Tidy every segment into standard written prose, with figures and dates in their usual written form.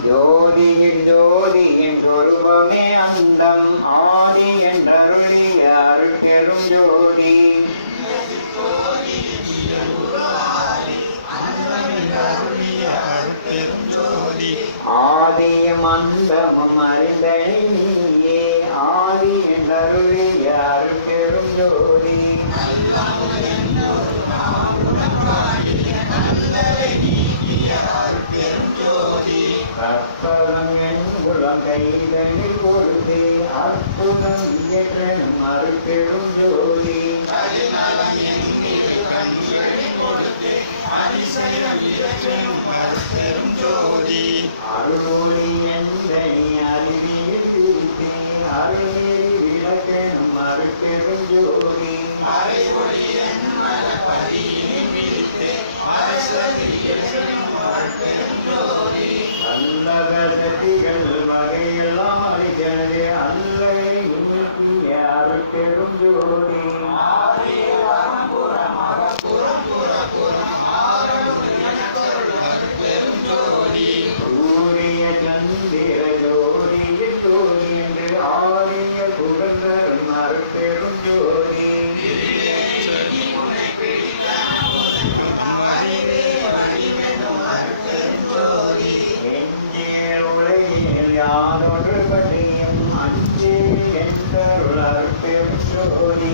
ஜோதியில் ஜோதியின் சொருபமே அந்தம் ஆதி என்றருளிய அருட்பெரும் ஜோதி. ஆதியும் அந்தமும் அறிந்தனை நீயே ஆதி என்றருளிய அருட்பெரும் ஜோதி. கற்பகம் என் உளம் கைதனில் பொழுது அற்புதம் இயற்றனும் அருட்பெரும் ஜோதி. அருளொளி எந்தனி அறிவியல் குறித்து அருளேறி விளக்கனும் அருட்பெரும் ஜோதி. அல்லகதிகள் வகையெல்லாம் அளிக்கிறது அல்லவை உண்மைய அருட்பெரும் ஜோதி. சூரிய சந்திர ஜோதிய ஜோதி என்று ஆரிய புகழ்ந்தரும் அருட்பெரும் ஜோதி. யானொரு பணியும் அஞ்சே என்றருள் அருட்பெரும் ஜோதி.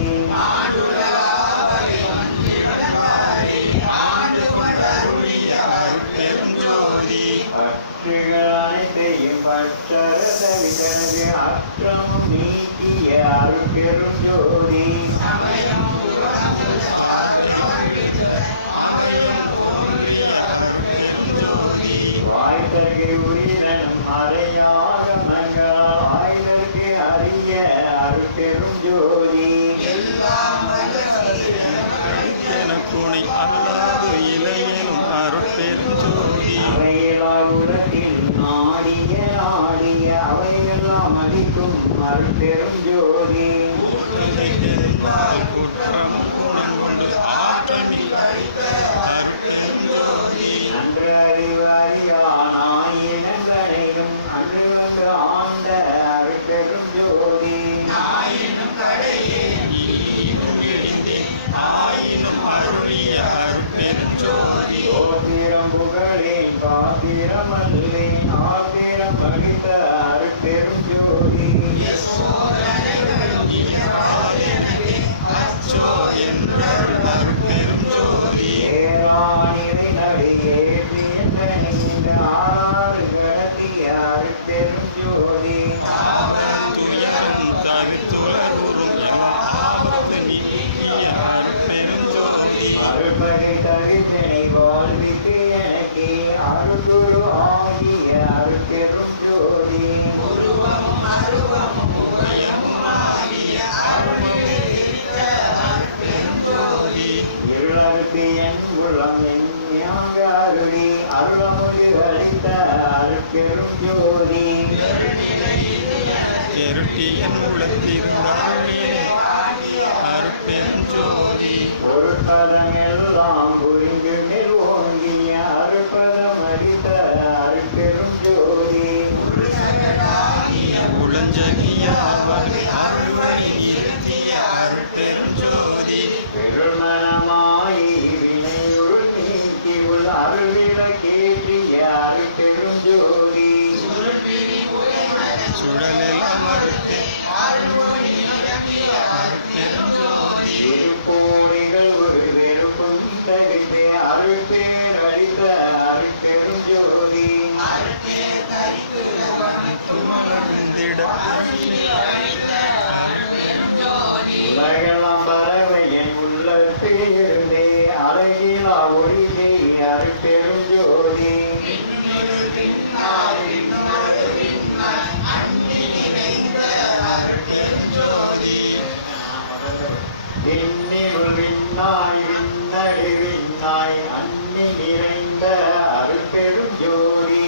பற்றுகள் அனைத்தையும் பற்றறத விதனது அற்றமும் நீக்கிய அருட்பெரும் ஜோதி. வாய்த்தகை உயிரனும் அறையாக மங்களால் ஆய்தற்கு அறிய அருட்பெரும் ஜோதி. துணை அல்லாது இளையனும் அருட்பெரும் ஜோதி. அவையெல்லா உலகில் ஆடிய ஆடிய அவையெல்லாம் அளிக்கும் அருட்பெரும் ஜோதி. குற்றம் குணம் கொண்டு ஆற்றமில் அருட்பெரும் ஜோதி. அன்று அறிவு அறியானாயினங்களையும் அன்று வந்து ஆண்ட அருட்பெரும் ஜோதி. ஓத்திரம் புகழேன் காத்திரம் அல்லேன் ஆத்திரம் அளித்த அருட்பெரும் ஜோதி. ஏராணிரை நடி ஏற்றி என்ற நீண்ட ஆறாறு கடத்திய அருட்பெரும் ஜோதி. அருள்பகை தரிசனை வாழ்விக்கு எனக்கே அருள்குரு ஆகிய அருட்பெரும் ஜோதி. இருளறுப்பு என் உளம் எஞ்ஞாக அருளி அருளமொழி அளித்த அருட்பெரும் ஜோதி. என் உள்ளத்திருந்தாலே அருட்பெரும் ஜோதி. ஒரு பதம் எல்லாம் புரிந்து நிர்வோங்கிய அருட்பதம் அளித்த அருட்பெரும் ஜோதி. பெருமனமாயி வினையுள் நீக்கி உள் அருள்விட கேட்டிய அருட்பெரும் ஜோதி. திருப்போணிகள் ஒரு வெறுப்பும் தவிர்த்து அருட்பேர் அளித்த அருட்பெரும் ஜோதி. உலகெல்லாம் பறவை என் உள்ளத்தில் இருந்தே அழகிலா ஒளியே அருட்பெரும் ஜோதி. விண்ணில் விண்ணாய் விண்ணடி விண்ணாய் அன்னி நிறைந்த அருட்பெரும் ஜோதி.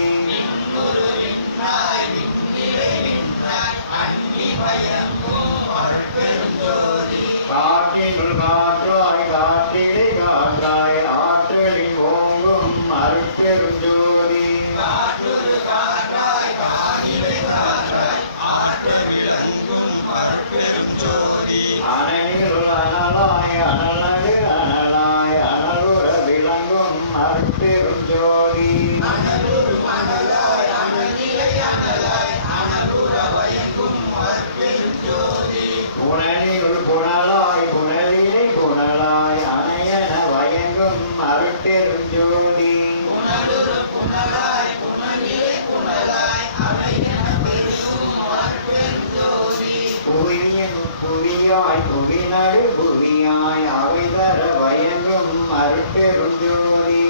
புவிநடு புவியாய் அவை தர பயங்கும் அருட்பெருஞ்சோதி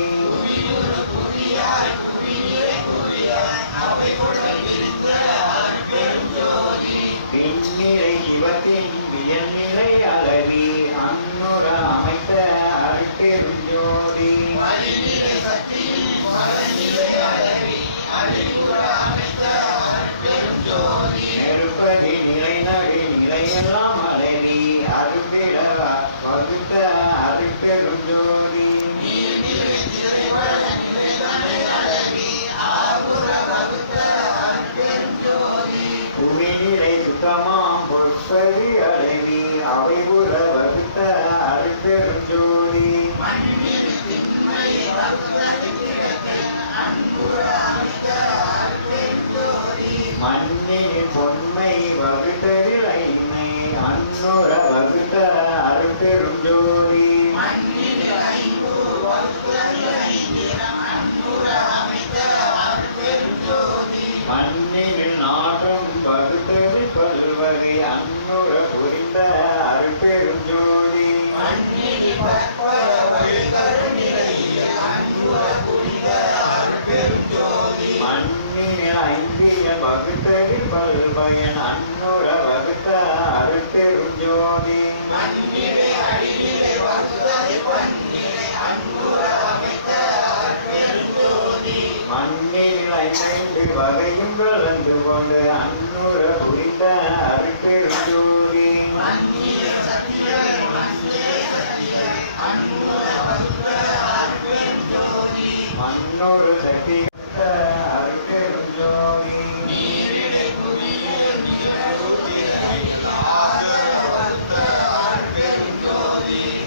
பின்னிலை சிவத்தின் வியல்நிலை அளவி அன்னுர அமைத்த அருட்பெருஞ்சோதி நெருப்பதி நிலை நடு நிலையெல்லாம் அளவி அருட்பிட வகுத்த அருட்பெருஞ்சோதி புவிநிலை சுத்தமாம் பொற்பதி அளவி அவை புற வகுத்த அருட்பெருஞ்சோதி மண்ணின் பொன்மை வகுத்ததில் ஐமை அன்னுர வகுத்த அருட்பெருஞ்சோதி மண்ணில் நாட்டம் வகுத்தது கொள்வகை அன்னுர புரிந்த அருட்பெருஞ்சோதி மண்ணில் ஐந்திய வகுத்ததில் பல்பயன் அன்னுர வகுத்த அருட்பெருஞ்சோதி மண்ணில் ஐந்து வகையும் கலந்து கொண்டு அன்னுர புரிந்த அருட்பெருஞ்சோதி மண்ணோடு சக்தி அருட்பெருஞ்சோதி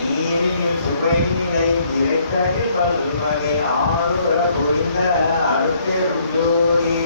நீரின் சுவைநிலை இறைத்ததில் பல்வகை ஆளுர புரிந்த அருட்பெருஞ்சோதி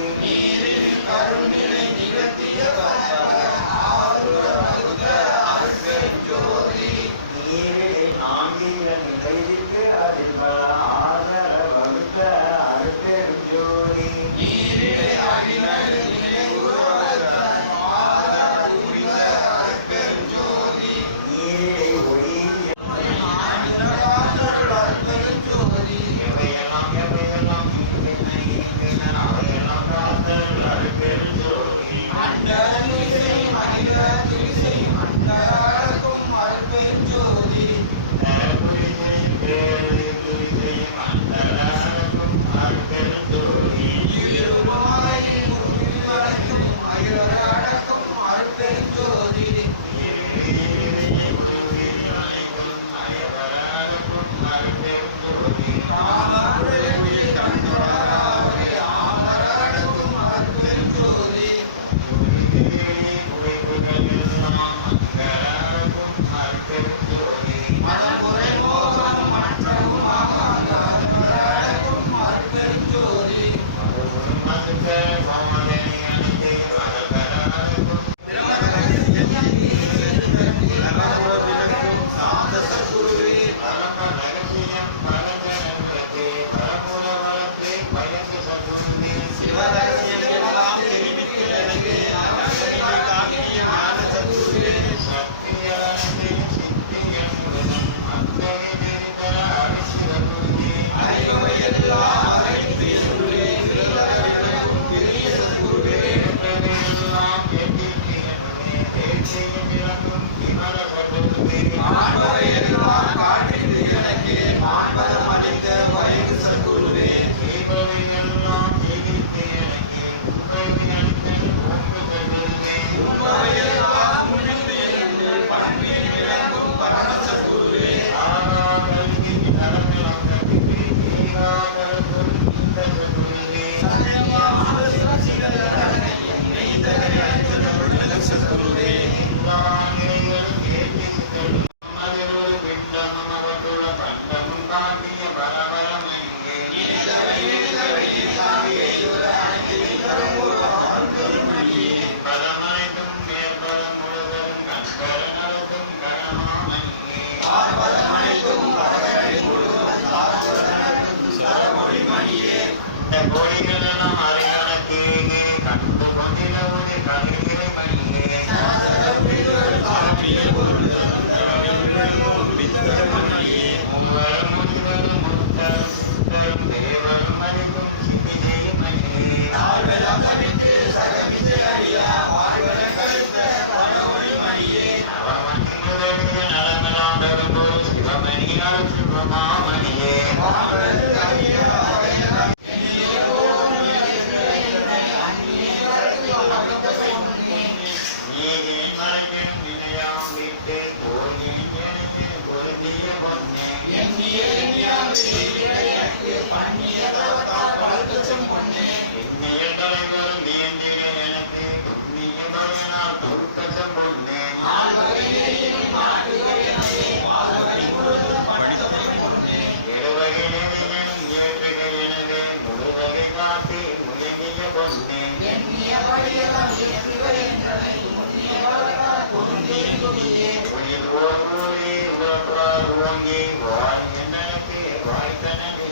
பொருந்திய நிதியே உயிர் ஓங்கி உலகுறார் ஓங்கி வாய் என்னக்கு வாய்த்தனவே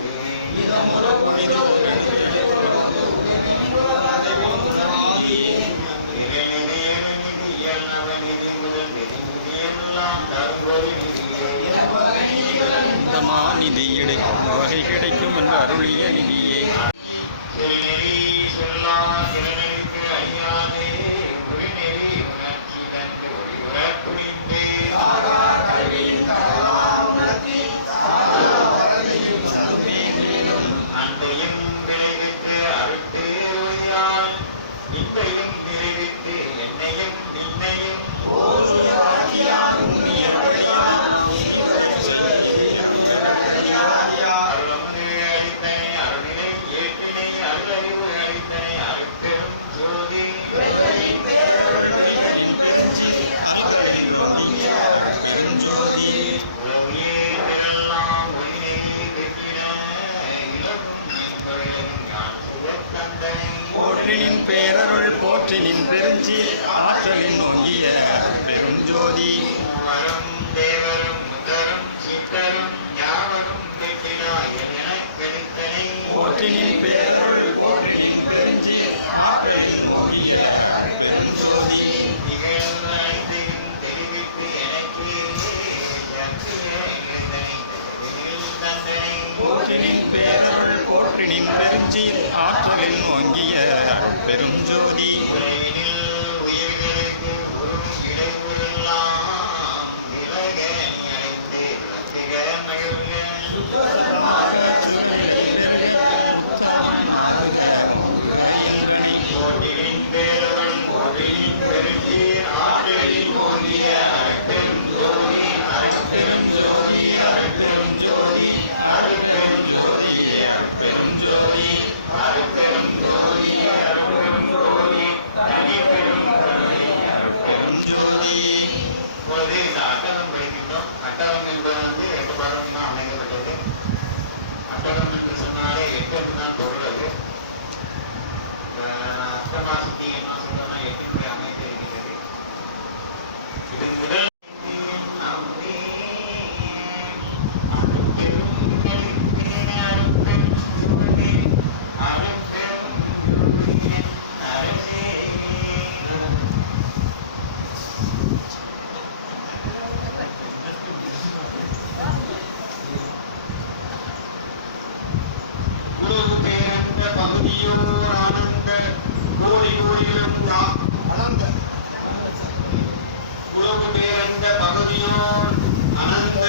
இதமுற புனித இந்த மாநிதியிடை வகை கிடைக்கும் என்று அருளிய நிதியே போற்றினின் பேரருள் போற்றினின் பெருஞ்சி ஆற்றலின் ஓங்கிய பெருஞ்சோதி வரும் தேவரும் முதரும் சித்தரும் யாவரும் போற்றினின் பேரருள் போற்றினின் பெருஞ்சி ஆற்றலின் ஓங்கிய பெருஞ்சோதி நிகழ்வனைத்தையும் தெரிவித்து எனக்கு போற்றினின் பேரருள் போற்றினின் பெருஞ்சி ஆற்றலின் ஓங்கிய பெருஞ்சோதி உயிர்களுக்கு உறும் இடைவுள்ளெல்லாம் விலக அழைத்து விளக்குக மகிழ்க போற்றினின் பேரருள் போற்றினின் பெருஞ்சீர் ஆற்றலின் ஓங்கிய அருட்பெருஞ்சோதி அருட்பெருஞ்சோதி அருட்பெருஞ்சோதி அருட்பெருஞ்சோதி அருட்பெருஞ்சோதி அருட்பெருஞ்சோதி அருட்பெருஞ்சோதி தனிப்பெரும் கருணை அருட்பெருஞ்சோதி. இப்பொழுது இந்த அட்டகம் படிக்கின்றோம். அட்டகம் என்பது வந்து 8 பாடத்தினால் அமைக்கப்பட்டது. அட்டகம் என்று சொன்னாலே 8 தான் பொருள். அது அஷ்டமாசிக்கு மாசம் 8 அமைத்திருக்கிறது. இதன் முதல் உலகு பேரந்த பகுதியோர் ஆனந்த கோடி கோடிகளும் அனந்த உலகு பேரந்த பகுதியோர் அனந்த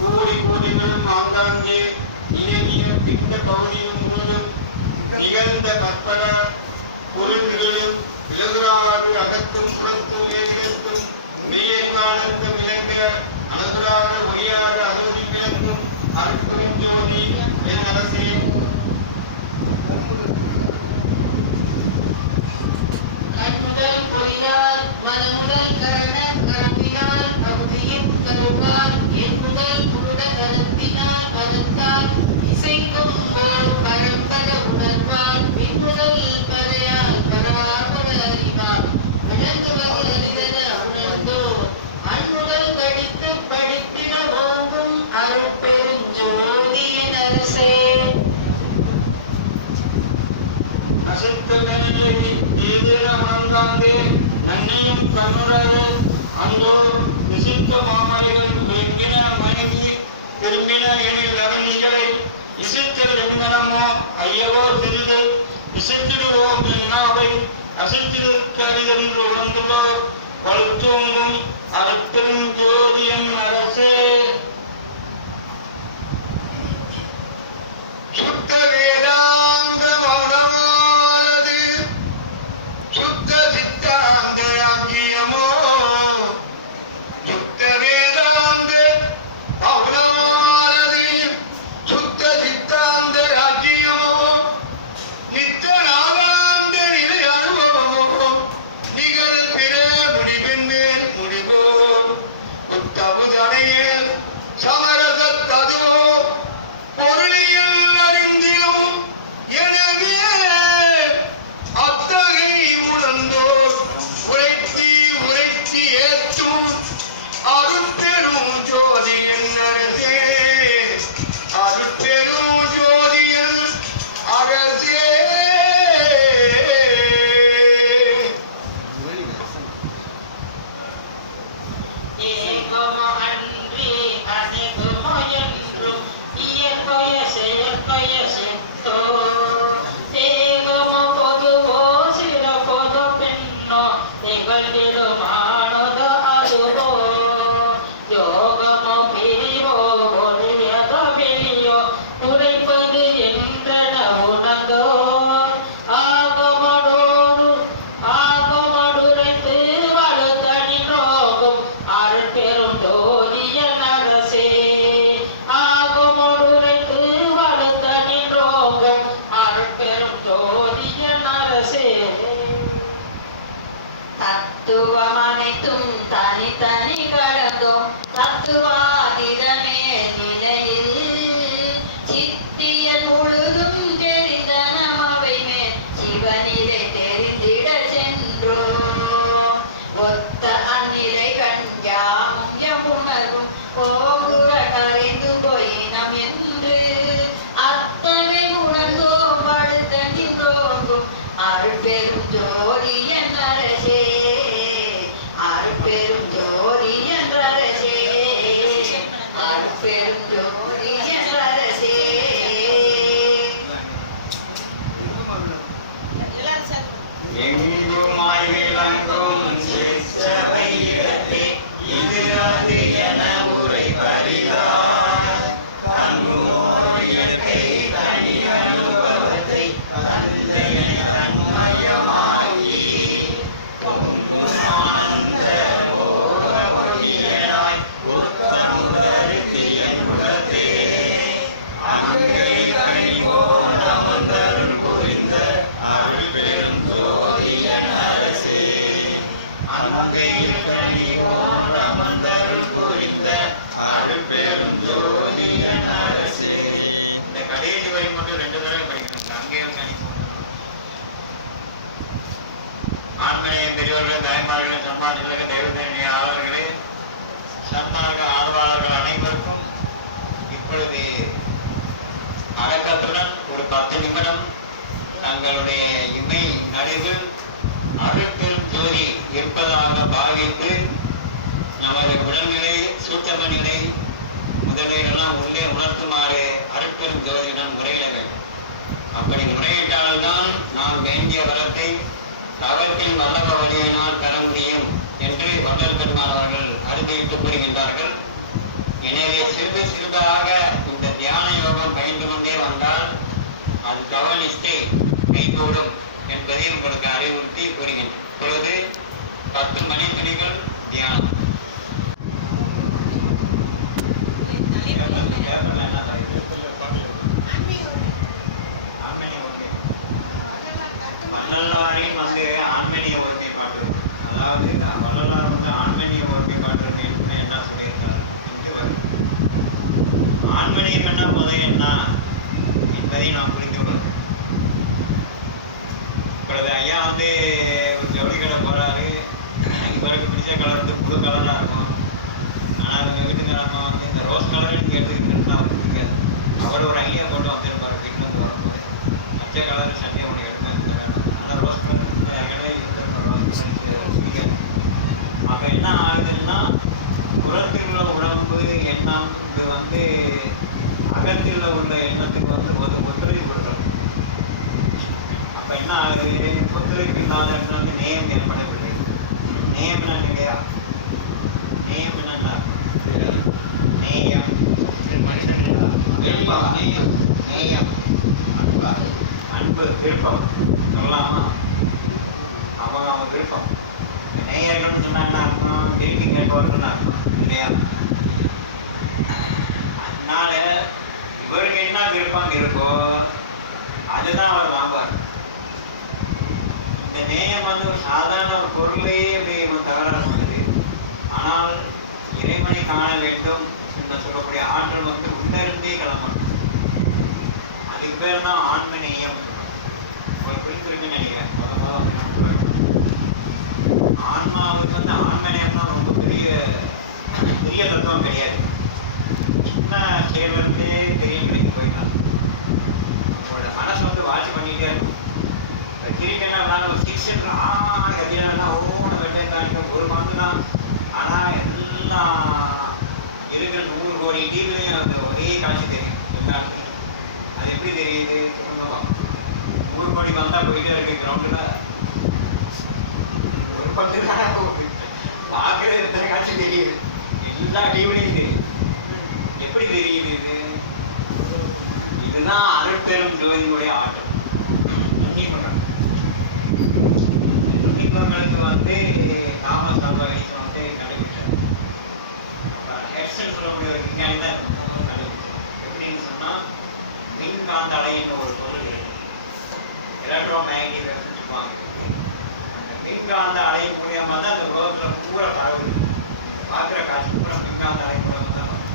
கோடி கோடிகளும் ஆங்காங்கே இயங்கிய பிந்த பகுதியும் முழுதும் நிகழ்ந்த கற்பன பொருள்களும் விலகுறாறு அகத்தும் புறத்தும் ஏகத்தும் மெய்யற்காலத்தும் விளங்க அழகுறாக ஒளியாக அகதி விளங்கும் அருட்பெருஞ்சோதி என் அரசே. கண்முதல் பொறியால் மனமுதல் கரண கரம்பினால் பகுதியின் கருவால் என் முதல் புருட கருத்தினால் கருத்தால் இசைக்கும் ஒரு பரம்பர உணர்வால் பின்முதல் பறையால் பராபர அறிவால் விளங்குவது அறிதல உணர்ந்தோ அன்முதல் கடித்து படித்திட ஓங்கும் அருட்பெருஞ்சோதி என் அரசே. அசத்தகனை ஏதேன மணந்தாங்கே நன்னையும் கண்ணுறாரு அந்தோ விசித்த மாமலைகள் வெங்கின மனைவி திரும்பின எனில் அரணிகளை இசைத்தல் எங்கனமோ ஐயவோ சிறிது இசைத்திடுவோம் என்னாவை அசைத்திருக்க அரிதென்று உணர்ந்துள்ளோ பழுத்தோங்கும் அருட்பெருஞ்சோதியன் அரசே. சுத்த வேதாந்த மௌனமானது சுத்த சித்தாந்த ஆக்கியமோ சுத்த வேதாந்த மௌனமானது சுத்த சித்தாந்த ராஜ்யமோ நித்த நாதாந்த நிலை அனுபவமோ நிகழ் பிற முடிவின் மேல் முடிவோ புத்தமுதனையே சமரசத்ததுவோ பொருளியல் அறிந்திலும் அருட்பெரும் ஜோதி என்றரசே அருட்பெரும் ஜோதி என்றரசே அருட்பெரும் ஜோதி என்றரசே எங்குமாய் விளங்கும் சிற்சபை இடத்தே இது அது என உரை பரிதார் தன்னுமோர் இயற்கை தனி அனுபவத்தை தந்தையை தன்மயமாக்கி பொங்குமானந்த போக பொய்யனாய் புத்தமுதற்கு என் குலத்தே அங்கே கனிவோன் அமர்ந்தருள் புரிந்த அருள் பெரும் ஜோதி என் அரசே அங்கே கனிவோன் அமர்ந்தருள் புரிந்த அருள் பெரும் ஜோதி என் அரசே. இந்த கடைசி வரி மட்டும் 2 தடவை படிக்கணும். அங்கேயும் கனிவோன் ஆண்மனைய பெரியவர்கள் தாய்மார்கள் சன்மானிகளுக்கு தெய்வத்தன்மை ஆளர்களே சன்மார்க்க ஆர்வலர்கள் அனைவருக்கும் இப்பொழுது அடக்கத்துடன் ஒரு 10 நிமிடம் தங்களுடைய இமை நடுவில் அருட்பெரும் ஜோதி இருப்பதாக பாவித்து நமது உடல்நிலை சூட்சம நிலை முதலீடெல்லாம் உள்ளே உணர்த்துமாறு அருட்பெரும் ஜோதியுடன் முறையிட வேண்டும். அப்படி முறையிட்டால்தான் நாம் வேண்டிய வரத்தை தவத்தின் வல்லப வழியினால் பெற முடியும் என்று வள்ளல் பெருமாள் அவர்கள் அறுதியிட்டு கூறுகின்றார்கள். எனவே சிறிது சிறிதாக இந்த தியான யோகம் பயின்று கொண்டே வந்தால் அது கவனித்து கைகூடும் என்பதை உங்களுக்கு அறிவுறுத்தி கூறுகின்றேன். இப்பொழுது 10 மணித்துளிகள் தியானம். வள்ளலாரின் வந்து ஆண்மனிய ஒருமைப்பாட்டு, அதாவது வள்ளலார் வந்து ஆண்மனிய ஒருமைப்பாட்டு என்ன சொல்லியிருக்கார் என்று வரும். ஆண்மனியம் என்ன முதல் என்ன என்பதை நாம் புரிந்து கொள்ளும். இப்பொழுது ஐயா வந்து ஒரு ஜவுளி கடை போறாரு. இவருக்கு பிடிச்ச கலர் வந்து புது கலரா இருக்கும். ஆனால் அவங்க வீட்டுக்காரங்க வந்து இந்த ரோஸ் கலர்னு கேட்டுக்கிட்டு அவருக்கு பிடிக்காது. அவர் ஒரு ஐடியா போட்டு வந்திருப்பாரு வீட்டுல இருந்து வரும்போது, மற்ற கலர் சட்டையை ஒன்று எடுத்து ஆனால் ரோஸ் கலர் ஏற்கனவே ரோஸ் கலர் பிடிக்காது. அப்ப என்ன ஆகுதுன்னா புறத்தில் உள்ள உடம்பு எண்ணம் இது வந்து அகத்தில் உள்ள எண்ணத்துக்கு வந்து ஒத்துழைப்பு கொடுக்கணும். அப்ப என்ன ஆகுது, ஒத்துழைப்பு இல்லாத இடத்துல வந்து நேயம் ஏற்படவில்லை. நேயம் என்ன இல்லையா? நேயம் என்னன்னா நேயம் நேயம் அன்பு விருப்பம் சொல்லலாமா? அவன் விருப்பம். நேயர்கள்னு சொன்னா என்ன அர்த்தம்? விரும்பி கேட்பவர்கள் அர்த்தம் இல்லையா? அதனால இவருக்கு என்ன விருப்பம் இருக்கோ அதுதான் அவர் வாங்குவார். இந்த நேயம் வந்து ஒரு சாதாரண ஒரு பொருளே அப்படி தகராறு பண்ணுது. ஆனால் இறைவனை காண வேண்டும் என்று சொல்லக்கூடிய ஆற்றல் வந்து உள்ளிருந்தே கிளம்பணும். அதுக்கு பேர் தான் ஆண்மநேயம். உங்களுக்கு புரிஞ்சிருக்குன்னு நினைக்கிறேன். ஆன்மாவுக்கு வந்து ஆண்மநேயம் தான் ரொம்ப பெரிய தத்துவம் கிடையாது. சின்ன செயலிருந்தே பெரிய கிடைக்கு போயிட்டாங்க. உங்களோட மனசு வந்து வாட்சி பண்ணிக்கிட்டே இருக்கும். திரும்பி என்ன ஒரு 6 கத்தினா வெட்டை காணிக்க ஒரு மந்து தான். ஆனால் எல்லாம் இருக்கிற 100 கோடி டிவிலையும் அந்த ஒரே காட்சி தெரியும் எல்லாத்துக்கும். அது எப்படி தெரியுது? 100 கோடி வந்தா போயிட்டே இருக்கு கிரவுண்டில். ஒரு 10 தான் பார்க்கறது எத்தனை காட்சி தெரியுது? எல்லா டிவிலையும் தெரியுது. எப்படி தெரியுது இது? இதுதான் அருட்பெரும் ஜோதியுடைய ஆட்டம். நுண்ணிப்பங்களுக்கு வந்து தாமஸ் ஆல்வா எடிசன் வந்து கண்டுபிடிச்சார். எப்சன் சொல்லக்கூடிய ஒரு விஞ்ஞானி தான் கண்டுபிடிச்சார். எப்படின்னு சொன்னா மின்காந்த அலைன்னு ஒரு பொருள் இருக்கு. எலக்ட்ரோ மேக்னெட்டிக் சொல்லுவாங்க. அந்த மின்காந்த அலை மூலியமா தான் அந்த உலகத்துல பூரா பரவுது. பார்க்குற காட்சி பூரா மின்காந்த அலை மூலமா தான் வரும்.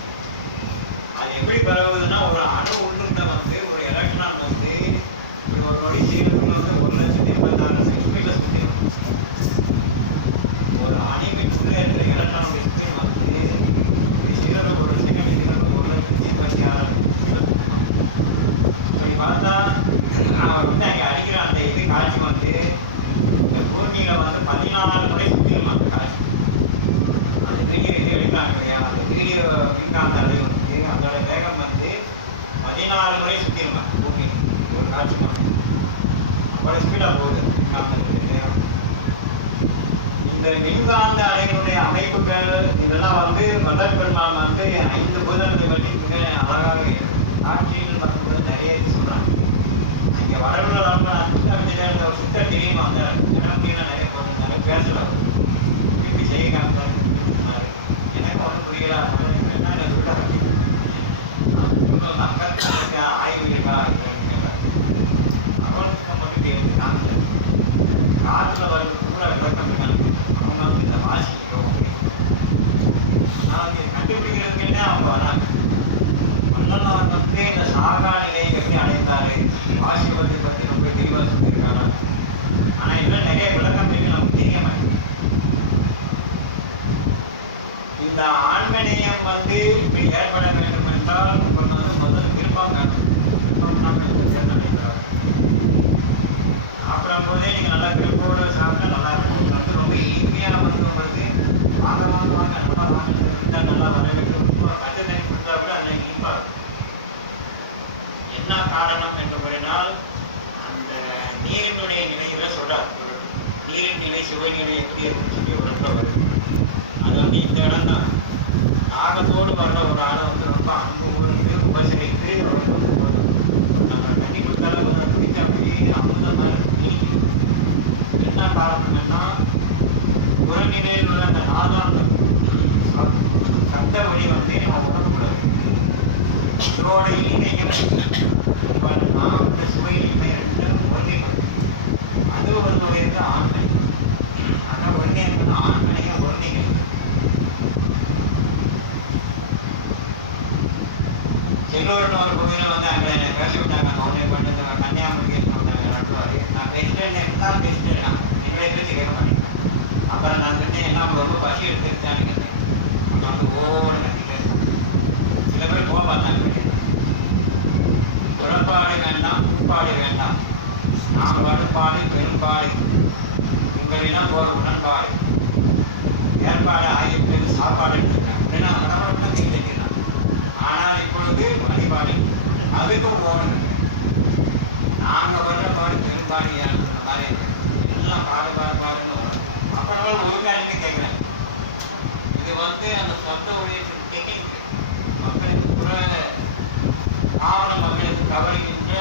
அது எப்படி பரவுதுன்னா ஒரு அணு உள்ளிருந்த வந்து ஒரு எலக்ட்ரான் வந்து ஒரு நொடி சீரத்துக்குள்ள வந்து 1,86,000 சென்டிமீட்டர் சுற்றி ஒரு அணுவின் உள்ள இருக்கிற எலக்ட்ரானோட ஸ்பீட் வந்து சீரத்தில் ஒரு செகண்ட் 1,86,000. அப்படி பார்த்தா அவர் வந்து அங்கே அடிக்கிற அந்த இது காட்சி வந்து இந்த பூமியில வந்து 14 முறை சுத்திருமா அந்த காட்சி. அந்த வீடியோ எடுக்கிறாங்க இல்லையா, அந்த வீடியோ மின்காந்த அலை வந்து அதோட வேகம் வந்து 14 முறை சுத்திருமா பூமி ஒரு காட்சி மாதிரி. அவ்வளோ ஸ்பீடாக போகுது மின்காந்த வேகம். இந்த மின்காந்த அலையினுடைய அமைப்புகள் இதெல்லாம் வந்து வள்ளல் பெருமாள் வந்து 5 பூதங்களை பற்றி மிக அழகாக காட்சியில் பார்க்கும்போது நிறைய சொல்றாங்க. இங்கே வரவுள்ள ஒரு சித்தர் தெரியுமா அந்த இடத்துல நிறைய போட்டிருந்தாங்க, பேசலாம் இப்படி செய்ய காமிச்சாரு. எனக்கு ஒன்றும் புரியல, என்ன விட ஆய்வு இருக்கா அவனுக்கு மட்டும் எடுத்து காமிச்சாரு. காற்றுல வருது பூரா விளக்கம் அவங்க வந்து இந்த வாசிக்கிறோம் நான் கண்டுபிடிக்கிறதுக்குன்னே அவங்க வராங்க. மன்னன் வந்து இந்த சாகா நிலையை எப்படி அடைந்தாரு, வாசிப்பதை பற்றி ரொம்ப தெளிவாக சொல்லியிருக்காங்க. ஆனால் இன்னும் நிறைய விளக்கம் இருக்கு, நமக்கு தெரிய மாட்டேங்குது. இந்த ஆண்மநேயம் வந்து இப்படி ஏற்பட வேண்டும் என்றால் முதல் விருப்பம் சாப்பிடும் போதே நீங்க நல்லா விருப்போடு சாப்பிட்டா நல்லா இருக்கும். வந்து ரொம்ப இனிமையான வந்து உங்களுக்கு வாங்க வாங்க வாங்க நல்லா வாங்க நல்லா வர வேண்டும். கண்டு தண்ணி கொடுத்தா கூட அதில் இனிப்பா இருக்கும். என்ன காரணம் என்று கூறினால் அந்த நீரினுடைய நிலையில சொல்றார். நீரின் நிலை சுவை நிலை எப்படி இருக்குன்னு சொல்லி ஒரு இடத்துல வருது. அது வந்து இந்த இடம் தான். ஆகத்தோடு வர்ற ஒரு ஆளை வந்து ரொம்ப அன்பு ஊருக்கு உபசரித்து நம்ம தண்ணி கொடுத்தாலும் குடிக்க அப்படியே அமுதமாக நீக்கி. என்ன காரணம்னா புறநிலையில் உள்ள அந்த நாதாந்த சப்த வழி வந்து நம்ம உணர்வுல இதோட இணையம் நாம சுவை இணையம் ஒன்றி அது வந்து ஆண்மை. ஆனால் ஒன்றே என்பது ஆண்மனைய ஒன்றிகள். செல்லூர்னு ஒரு கோவில வந்து அங்கே பேச விட்டாங்க. அந்த ஒன்றே பண்ணது கன்னியாகுமரிக்கு வந்தாங்க நடத்துவார். நான் பேசிட்டேன் எல்லாம் பேசிட்டேன், நான் எங்களை பேசி கேட்க மாட்டேன். அப்புறம் நான் சொன்னேன் என்ன ரொம்ப பசி எடுத்துருச்சான்னு கேட்டேன். அப்புறம் வந்து ஓடு கட்டிட்டேன். சில பேர் போக பார்த்தாங்க. புறப்பாடு வேண்டாம், உட்பாடு வேண்டாம், நாம் வடுப்பாடு பெரும்பாடு உங்களிடம் போற உடன்பாடு ஏற்பாடு ஆகிய சாப்பாடு எடுத்துருக்காங்க. அப்படின்னா கடவுளை தெரிஞ்சுக்கலாம். ஆனால் இப்பொழுது வழிபாடு அதுக்கும் போகணும். நாங்க வர்ற பாடு பெரும்பாடு ஏற்படுற மாதிரி எல்லாம் பாடு பாடு பாடுன்னு வரும். அப்போ ஒழுங்காக கேட்குறேன். இது வந்து அந்த சொந்த உடையத்தின் டெக்னிக் மக்களுக்கு புற ஆவண மக்களுக்கு கவனிக்கின்ற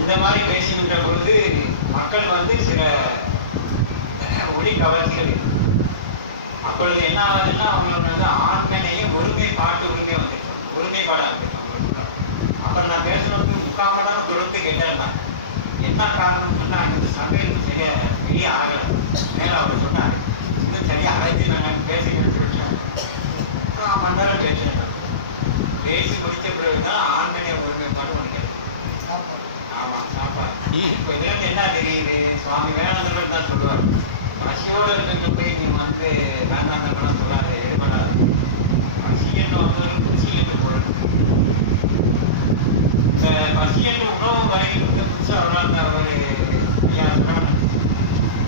இந்த மாதிரி பேசுகின்ற பொழுது மக்கள் வந்து சில ஒளி கவர்ச்சிகள். அப்பொழுது என்ன ஆகுதுன்னா அவங்களோட ஆண்மனையும் ஒருமைப்பாட்டு உரிமை வந்துருக்கும். ஒருமைப்பாடாக இருக்கு அவங்களுக்கு. அப்புறம் நான் பேசுறது 3/4 மணி நேரம் தொடர்ந்து கேட்டேன். என்ன காரணம் சொன்னா அந்த சமையல் சரியா வெளியே ஆகலை. மேலே அவர் சொன்னார் இன்னும் சரியா அழைச்சி நாங்கள் பேசிக்கிட்டு விட்டோம். 3/4 மணி நேரம் பேசுகிறேன். பேசி முடிச்ச பிறகுதான் ஆண்மனைய ஒருமைப்பாடு ஒன்று கிடைக்கும். ஆமாம் சாப்பாடு. இப்போ இதுலேருந்து என்ன தெரியுது, சுவாமி வேணாந்தர்கள் தான் சொல்லுவார், பசியோடு இருக்கிற போய் நீ வந்து வேண்டாந்தர்களும் சொல்லாது, எடுபடாது. பசி என்று வந்து குச்சி என்று பொருள். இந்த பசி என்று உணவு வரைக்கும் புதுசாக ஒரு ஐயா சொல்றாங்க.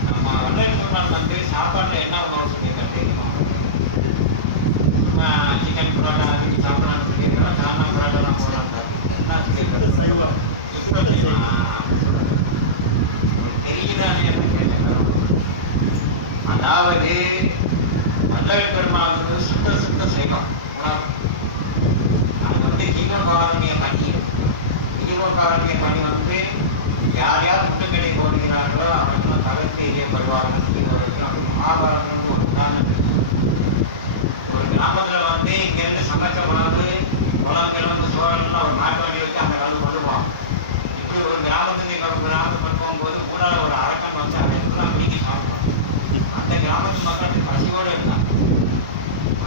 நம்ம வள்ளல் பெருமாள் வந்து சாப்பாட்டில் என்ன உணவு சொல்லியிருக்காரு தெரியுமா? சிக்கன் புரோட்டா அதுக்கு சாப்பிடலாம்னு சொல்லியிருக்காங்க. சாதா புரோட்டாலாம் போடலாம். என்ன சொல்லியிருக்காரு? அதாவது வள்ளல் பெருமாள் சுத்த செய்வோம் உணவு. அது வந்து ஜீவகாரணிய பணி. ஜீவகாரணிய பணி வந்து யார் யார் முட்டுக்கடை போடுகிறார்களோ அவர்களும் தவிர்த்து எரியப்படுவார்கள். மகாபாரதம் ஒரு உதாரணம். ஒரு கிராமத்தில் வந்து இங்கேருந்து சமைச்ச உணவு உலகங்கள் வந்து சோழர்கள் ஒரு மாட்டு வண்டி வச்சு அந்த காலம் கொண்டு போவாங்க. இப்படி ஒரு கிராமத்துக்கு இன்னொரு கிராமத்துக்கு கொண்டு போகும்போது ஊடால ஒரு அரக்கன் வந்து அதை எல்லாம் பிடிக்க சாப்பிடுவாங்க. அந்த கிராமத்து மக்கள் பசியோடு இருந்தாங்க.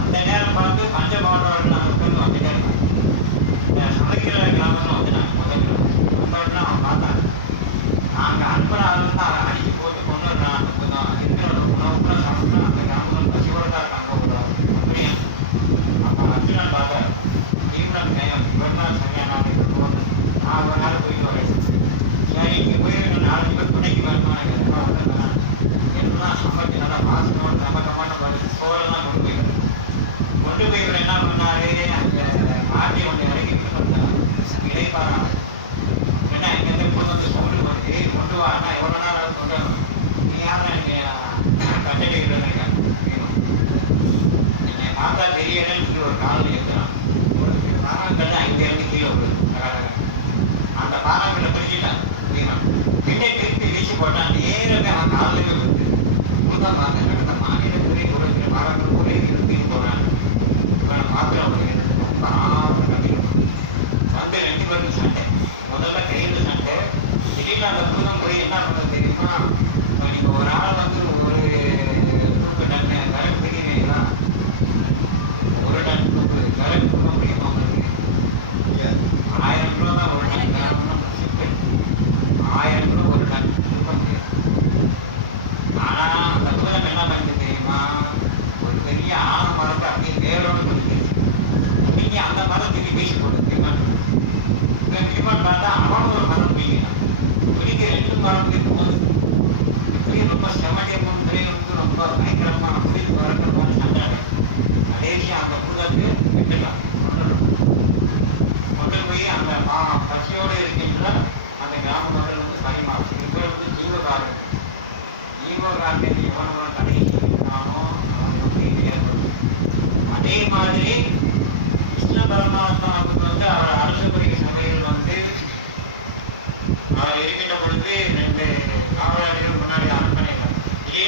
அந்த நேரம் பார்த்து பஞ்சபாண்டவர்கள் அவர்கள் வந்துட்டே இருந்தாங்க. சமைக்கிற கிராமத்தில் வந்து நாங்கள் முதல்ல அவன் பார்த்தாங்க. நாங்கள் அன்பராக இருந்தால் அதை அடிச்சு போட்டு கொண்டு இருக்கிற உணவு கூட சாப்பிட்டா அந்த கிராமங்கள் பசியோடு தான் இருக்காங்க கூட அப்படியா. அப்போ அர்ஜுனன் பார்த்தார், தீவிரம் நேயம் இவர்தான் சரியான நான் ஒரு நாள் போயிட்டு வரேன்.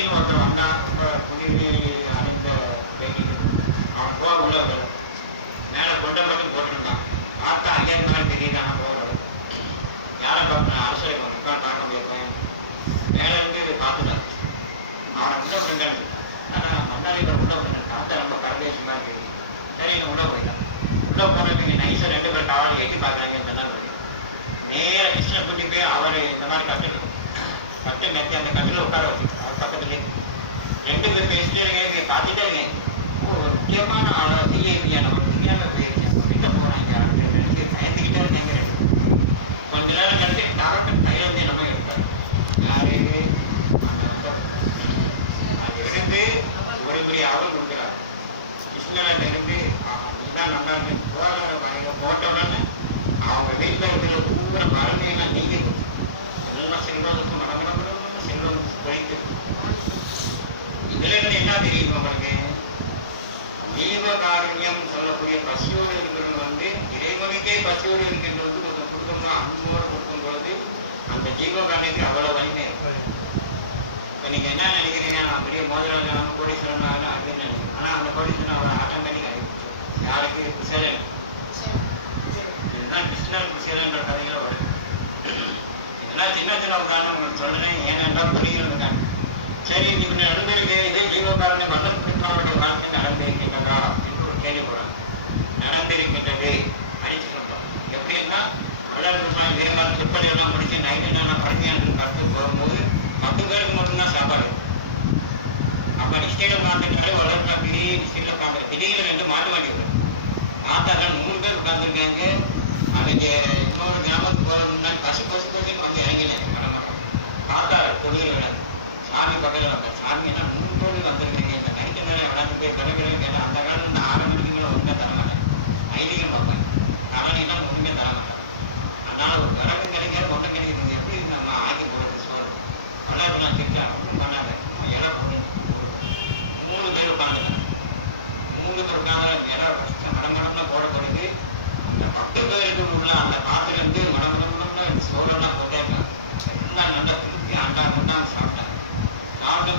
திடீர்னு ஒருத்தர் வந்தான், குடிநீர் அடைந்த அவன் போக உள்ள மேலே கொண்டை மட்டும் போட்டுருந்தான். பார்த்தா ஐயா மேலே தெரியுதான் போகிறது. யாரை பார்க்கணும்? அரசரை பார்க்க முடியாது. மேலே இருந்து பார்த்துட்டான். அவனை உள்ள விடுங்கள். ஆனால் மன்னாரியில் உள்ள விடுங்க. பார்த்தா ரொம்ப பரதேசமாக இருக்குது. சரி உள்ள போயிட்டான். உள்ள போனதுக்கு நைஸாக 2 பேர் டவல் ஏற்றி பார்க்குறாங்க. நேராக கிருஷ்ணன் கூட்டி போய் அவர் இந்த மாதிரி கட்டு மெத்தி அந்த கட்டில் உட்கார வச்சு அவர் பக்கத்துலேயே 2 பேர் பேசிட்டே இருங்க, பார்த்துட்டே இருக்கேன். ஒரு முக்கியமான ஆளாக தீயமையான ஒரு தீயாமல் போயிருக்கேன். கிட்ட போகிறாங்க பயந்துக்கிட்டே இருக்கேங்க. கொஞ்ச நேரம் கழிச்சு டாக்டர் கையில் வந்து நம்ம எடுத்தார். யாரு அது எடுத்து ஒரு பெரிய அவள் கொடுக்குறார். கிருஷ்ணன் இருந்து இதுதான் நல்லா இருக்கு போட்ட உடனே அவங்க வீட்டில் இருக்கிற பூரா மரணையெல்லாம் நீங்கிடும். எல்லாம் செல்வத்துக்கு மடமடமடம்னு செல்வம் குறைத்து. இதுல இருந்து என்ன தெரியும் உங்களுக்கு? ஜீவகாருண்யம் சொல்லக்கூடிய பசியோடு இருக்கிறவங்க வந்து இறைவனுக்கே பசியோடு இருக்கின்றது கொஞ்சம் கொடுக்கணும். அன்போடு கொடுக்கும் பொழுது அந்த ஜீவகாருண்யத்துக்கு அவ்வளவு வலிமை இருக்கும். இப்போ நீங்க என்ன நினைக்கிறீங்க? நான் பெரிய மோதலாளர் கோடீஸ்வரன் அப்படின்னு நினைக்கிறேன். ஆனா அந்த கோடீஸ்வரன் அவர் ஆட்டோமேட்டிக் ஆகிடுச்சு. யாருக்கு? குசேலன். இதுதான் கிருஷ்ணன் குசேலன்ற கதையில வருது. இதெல்லாம் சின்ன சின்ன உதாரணம் உங்களுக்கு சொல்றேன். ஏனென்றால் புரிகிறதுங்க. சரி, இப்படி நடந்திருக்கு. இதே ஜீவகாரனை மன்னன் பிடிப்பவருடைய வாழ்க்கை நடந்திருக்கின்றதா என்று ஒரு கேள்வி போறாங்க. நடந்திருக்கின்றது அடிச்சு சொல்றோம். எப்படின்னா வள்ளல் இதே மாதிரி திருப்பதி எல்லாம் முடிச்சு நைட்டு நான் பழனியாண்டு கற்று போகும்போது 10 பேருக்கு மட்டும்தான் சாப்பாடு. அப்ப நிஷ்டையில உட்காந்துட்டாலே வளர்ந்தா பெரிய நிஷ்டையில உட்காந்து திடீர்னு 2 மாட்டு மாட்டி வரும். மாத்தாங்க 3 பேர் உட்காந்துருக்காங்க. அன்னைக்கு இன்னொரு கிராமத்துக்கு போகிற முன்னாடி பசு வந்து இறங்கினேன். பார்த்தா தொழில் விடாது. சாமி பக்கத்தில் வந்தேன். சாமி என்ன 3 தொழில் வந்திருக்கீங்க. இந்த நைட்டு நேரம் விடாது போய் பிறகு கேட்டால் அந்த காலம் 6 மணிக்குள்ள ஒன்றுமே தர மாட்டேன். ஐதிகம் பார்ப்பேன். கவனினா ஒன்றுமே தர மாட்டேன். அதனால ஒரு விறகு கிடைக்காது, ஒன்றும் கிடைக்குது. எப்படி நம்ம ஆக்கி போடுறது சோறு? வளர்ப்பு நான் திட்டேன். ஒன்றும் பண்ணாத. இடம் 3 பேர் உட்காந்துக்கிறேன். 3 பேர் உட்காந்து இடம் கஷ்டம் மடமடம்னா போடப்படுது. அந்த 10 பேருக்கு உள்ள அந்த காத்துல இருந்து மடமடம்னா சோழெல்லாம் போட்டேன். எல்லாம் நல்லா திருப்பி ஆண்டாங்க சாப்பிட்டேன். சாப்பிட்டு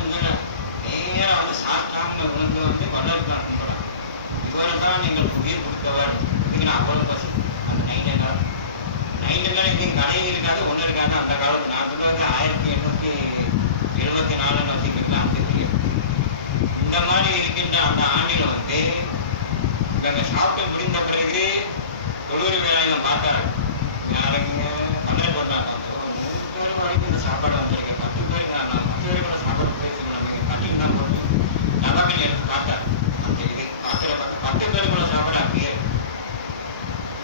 நேரம் வந்து சாப்பிட்டாங்க விழுந்து வந்து வளர்க்கலாம் சொல்றாங்க. இதுவரை தான் நீங்கள் உயிர் கொடுத்தவர். இதுக்கு நான் அவ்வளோ பசி. அந்த நைட்டெல்லாம் இங்கே கடை இருக்காது, ஒன்றும் இருக்காது. அந்த காலத்து நான் சொல்றது 1874 வச்சுக்கிட்டு அந்த தெரியும். இந்த மாதிரி இருக்கின்ற அந்த ஆண்டில் வந்து இவங்க சாப்பிட்டு முடிந்த பிறகு தொழுகை வேலையில பார்த்தாரு. யாருங்க பண்ண போடுறாங்க. 3 பேர் வரைக்கும் இந்த சாப்பாடு வந்திருக்கேன். 10 பேருக்கு 10 பேருக்கு சாப்பாடு பேசிக்கிறாங்க. கட்டில் தான் போட்டு நபர்கள் எடுத்து பார்த்தாரு. அந்த இது பார்த்துல பார்த்து 10 பேருக்குள்ள சாப்பாடு அப்படியே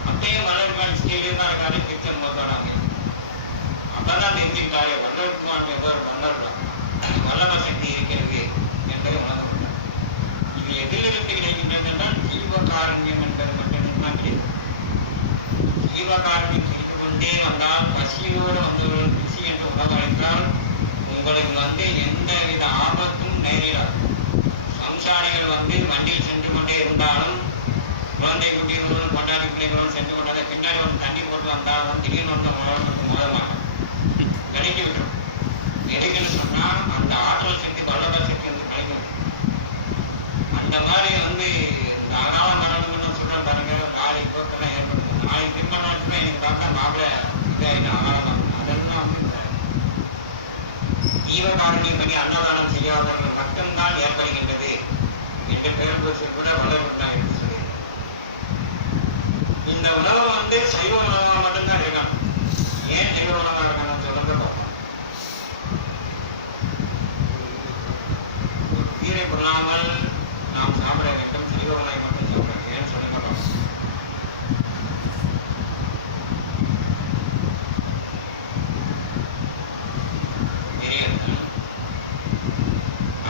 அப்படியே வளர்ப்பாடு ஸ்டேடியமா இருக்காரு. கிச்சன் போட்டாங்க. அப்பதான் தெரிஞ்சுக்கிட்டாரு வல்லருக்குமான் எவ்வாறு வல்லர்லாம் வல்லம சக்தி இருக்கிறது என்பதை உணர்ந்து. இது எதிலிருந்து கிடைக்கின்றது என்றால் ஜீவகாருண்யம் என்பது மட்டும்தான் கிடைக்கும். ஜீவகாருண்யம் செய்து கொண்டே வந்தால் பசியோடு வந்தவர்கள் ருசி என்று உணவளித்தால் உங்களுக்கு வந்து எந்தவித ஆபத்தும் நேரிடாது. சம்சாரிகள் வந்து வண்டியில் சென்று கொண்டே இருந்தாலும் குழந்தை குட்டிகளும் கொண்டாடி பிள்ளைகளும் சென்று கொண்டாத பின்னாடி ஒரு தண்ணி போட்டு வந்தாலும் திடீர்னு ஒன்று உணவுக்கு மோதமாக கிடைக்கி விட்டுரும். எதுக்குன்னு சொன்னால் அந்த ஆற்றல் சக்தி வல்லப சக்தி வந்து கிடைக்கும். அந்த மாதிரி வந்து இந்த அகால மரணம்னு சொல்றேன் பாருங்க. நாளை போக்கெல்லாம் ஏற்படுத்தும். நாளை திருமணத்துல எனக்கு பார்த்தா மாப்பிள்ள இதாயிட்டு அகாலம் அதெல்லாம் வந்து ஜீவகாரணியம் படி அன்னதானம் செய்யாதவர்கள் மட்டும்தான் ஏற்படுகின்றது என்று பெரும்பூசில் கூட வளர்வுதான் என்று சொல்லியிருக்கேன். இந்த உணவு வந்து சைவ உணவாக மட்டும்தான் இருக்கணும். ஏன் சைவ உணவாக இருக்கணும் சொல்லுங்க பார்ப்போம். ஒரு உயிரை கொள்ளாமல் நாம் சாப்பிட வேண்டும். சைவ உணவை மட்டும் சாப்பிட ஏன்னு சொல்லுங்க பார்ப்போம்.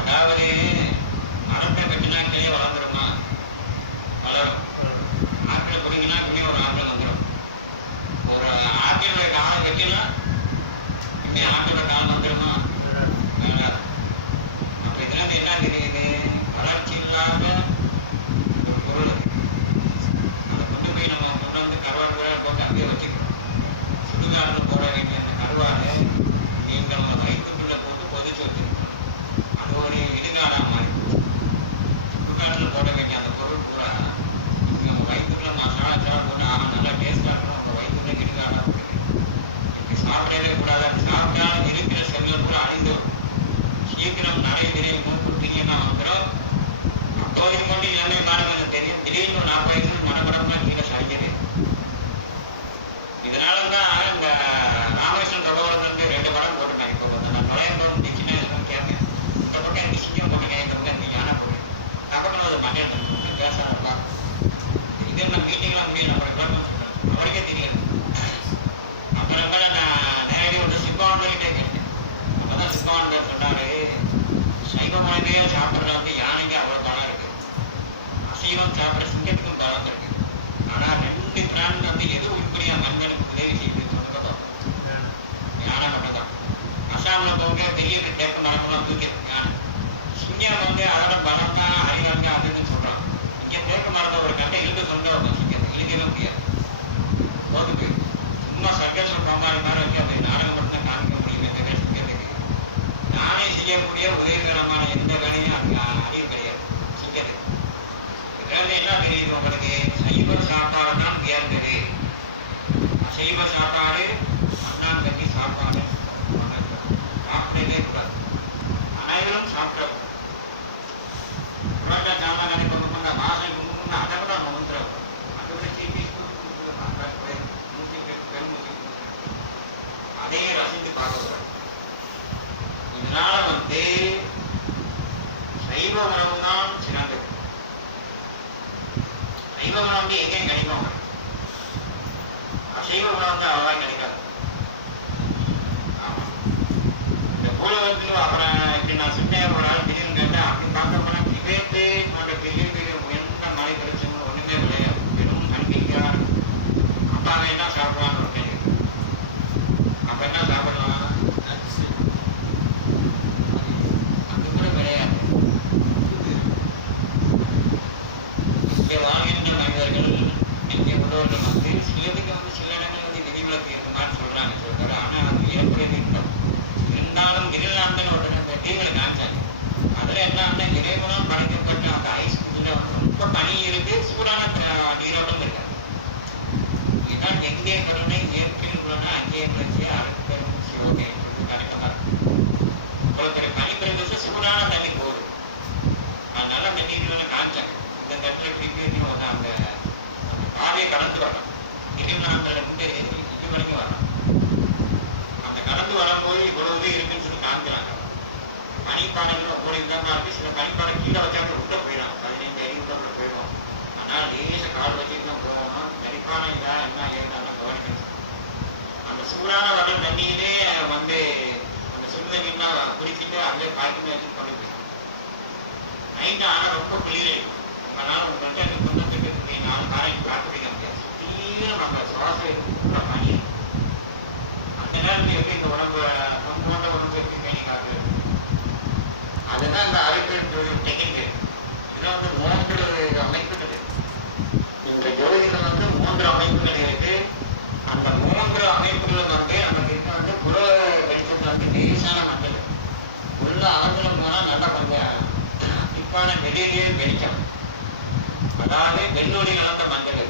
அதாவது மரத்தை வெட்டினா கிளியே வளர்ந்துருமா? வளரும். ஆட்கள் குடிங்கன்னா கிளியே ஒரு ஆட்கள் வந்துடும். ஒரு ஆட்களுடைய காலை வெட்டினா இன்னும் ஆட்களோட கால் வந்துருமா? அப்ப இதுல இருந்து என்ன தெரியுது? குதிரை மூக்குட்டிங்கன்னா வந்துடும். அப்போதைக்கு மட்டும் எல்லாமே பாருங்க தெரியும். திடீர்னு ஒரு 40 வயசுல மனப்படம்லாம் கீழே சரிஞ்சது. இதனாலதான் இந்த ராமேஸ்வரன் பிரபவரத்துக்கு 2 படம் போட்டுருக்காங்க. இப்போ நான் பழைய படம் சின்ன வயசுல கேட்பேன். இந்த பக்கம் எனக்கு சிங்கம் போட்டுங்க, இந்த பக்கம் எனக்கு யானை போடுங்க. தப்பக்கணும் அது மண்டே பேசாதப்பா. இது நம்ம மீட்டிங்லாம் முடியும். அப்புறம் அவருக்கே தெரியாது. அப்புறம் நான் நேரடியாக வந்து சிப்பாண்டர்கிட்டே கேட்டேன். அப்பதான் சிப்பாண்டர் சொன்னாரு, சைவ மனைவியே சாப்பிட்ற வந்து யானைக்கு அவ்வளோ பலம் இருக்கு, அசைவம் சாப்பிட்ற சிங்கத்துக்கும் பலம் இருக்கு. ஆனால் 2 பிரான் வந்து எது உருப்படியா மனிதனுக்கு உதவி செய்யுது சொல்லுறதோ யானை மட்டும் தான். அசாமில் போக பெரிய தேக்க மரமெல்லாம் தூக்கிருக்கு யானை. சிங்கம் வந்து அதோட பலம் தான் அறிவாங்க அதுன்னு சொல்றான். இங்கே தேக்க மரத்தை ஒரு கட்டை இழுக்க சொன்னா சிங்கத்தை இழுக்கவே முடியாது. போதுக்கு சும்மா சர்க்கஸ் பம்பாடி மாதிரி வச்சு அப்படி நாடகம் மட்டும் தான் காமிக்க முடியும். எந்த சிங்கத்துக்கு நானே செய்யக்கூடிய உதவிகரமான எந்த வேலையும் அறிவு கிடையாது சிங்கத்துக்கு. இதுல என்ன தெரியுது உங்களுக்கு? சைவ சாப்பாடு தான் உயர்ந்தது. அசைவ சாப்பாடு அண்ணாங்கட்டி சாப்பாடு சாப்பிடவே கூடாது. அனைவரும் சாப்பிடணும். புரோட்டா சாமான் நினைப்போம் வாசனை குங்குமம் அதை கூட நம்ம வந்துடும். அதை விட சீட்டி அதையும் ரசித்து பார்க்கக்கூடாது. இதனால வந்து சைவ உணவு தான் சிறந்தது. சைவ உணவு வந்து எங்கேயும் கிடைக்கும். அசைவ உணவு வந்து அவ்வளவா கிடைக்காது. ஆமா, இந்த பூலகத்தில் அப்புறம் இப்படி நான் சின்ன ஒரு ஆள் திடீர்னு கேட்டேன். அப்படி பார்க்க போனா திபேத்து போன்ற பெரிய பெரிய உயர்ந்த மலை பிரச்சனை ஒண்ணுமே கிடையாது. வெறும் கண்டிக்கிறார். அப்ப அவன் என்ன சாப்பிடுவான்னு ஒரு கேள்வி. அப்ப என்ன சாப்பிடுவான்? அது கூட கிடையாது. இங்கே வாழ்கின்ற மனிதர்கள் இங்கே உள்ளவர்கள் வந்து சிலதுக்கு வந்து சில இடங்கள் வந்து விதிவிலக்கு இருக்க மாதிரி சொல்றாங்க சொல்றாரு. ஆனா அது ஏற்புடையது இருக்கும். இருந்தாலும் கிரிலாந்தன் ஒரு டீம்களை காமிச்சாங்க. அதுல என்ன இறைவனம் படைக்கப்பட்ட அந்த ஐஸ் ரொம்ப பனி இருக்கு, சூடான நீரோட்டம் இருக்கு. இதுதான் எங்கே கருணை இயற்கையில் உள்ளன அங்கே வச்சு அறுப்பெரும் சிவகை கரெக்டா இருக்கு. ஒருத்தர் பனி பிறகு சூடான தண்ணி போகுது. அதனால அந்த நீர்ல காமிச்சாங்க. இந்த இடத்துல பிரிவு வந்து அந்த பாதையை கடந்து வரலாம். இறைவனாந்தில இருந்து இது வரைக்கும் வரலாம். அந்த கடந்து வரும்போது இவ்வளவு இருக்குன்னு சொல்லி காமிக்கிறாங்க. பனிப்பானைகள் ஒவ்வொரு விதமா இருக்கு. சில பனிப்பானை கீழே வச்சாக்க உள்ள போயிடும். 15 அடி உள்ள போயிடும். ஆனால் லேச கால் வச்சுட்டு தான் போகணும். பனிப்பானை தான் என்ன ஏறினாலும் கவனிக்கணும். அந்த சூடான வர தண்ணியிலே வந்து அந்த சுடுதண்ணா குடிச்சிட்டு அப்படியே பாய்க்கு வச்சு கொண்டு போயிடும். நைட்டு ஆனால் ரொம்ப குளிர் இருக்கும். அதனால உங்கள்கிட்ட அந்த குண்டத்துக்கு நானும் காரைக்கு காத்து பிடிக்க முடியாது. சுத்தீரம் நம்ம சுவாசம் பனி. அந்த நேரத்தில் எப்படி இந்த உடம்பு ரொம்ப உடம்பு எப்படி பேணி காக்குறது? அதுதான் இந்த அறிவியல் டெக்னிக். இதுல வந்து 3 அமைப்புகள். இந்த ஜோதிடம் வந்து 3 அமைப்புகள் இருக்கு. அந்த 3 அமைப்புகள் வந்து நமக்கு இப்ப வந்து புற வெளிச்சத்துல வந்து லேசான மண்டல் உள்ள அகத்துல போனா நல்லா கொஞ்சம் திப்பான வெளியிலேயே வெளிச்சம். அதாவது வெள்ளொடி கலந்த மஞ்சள்.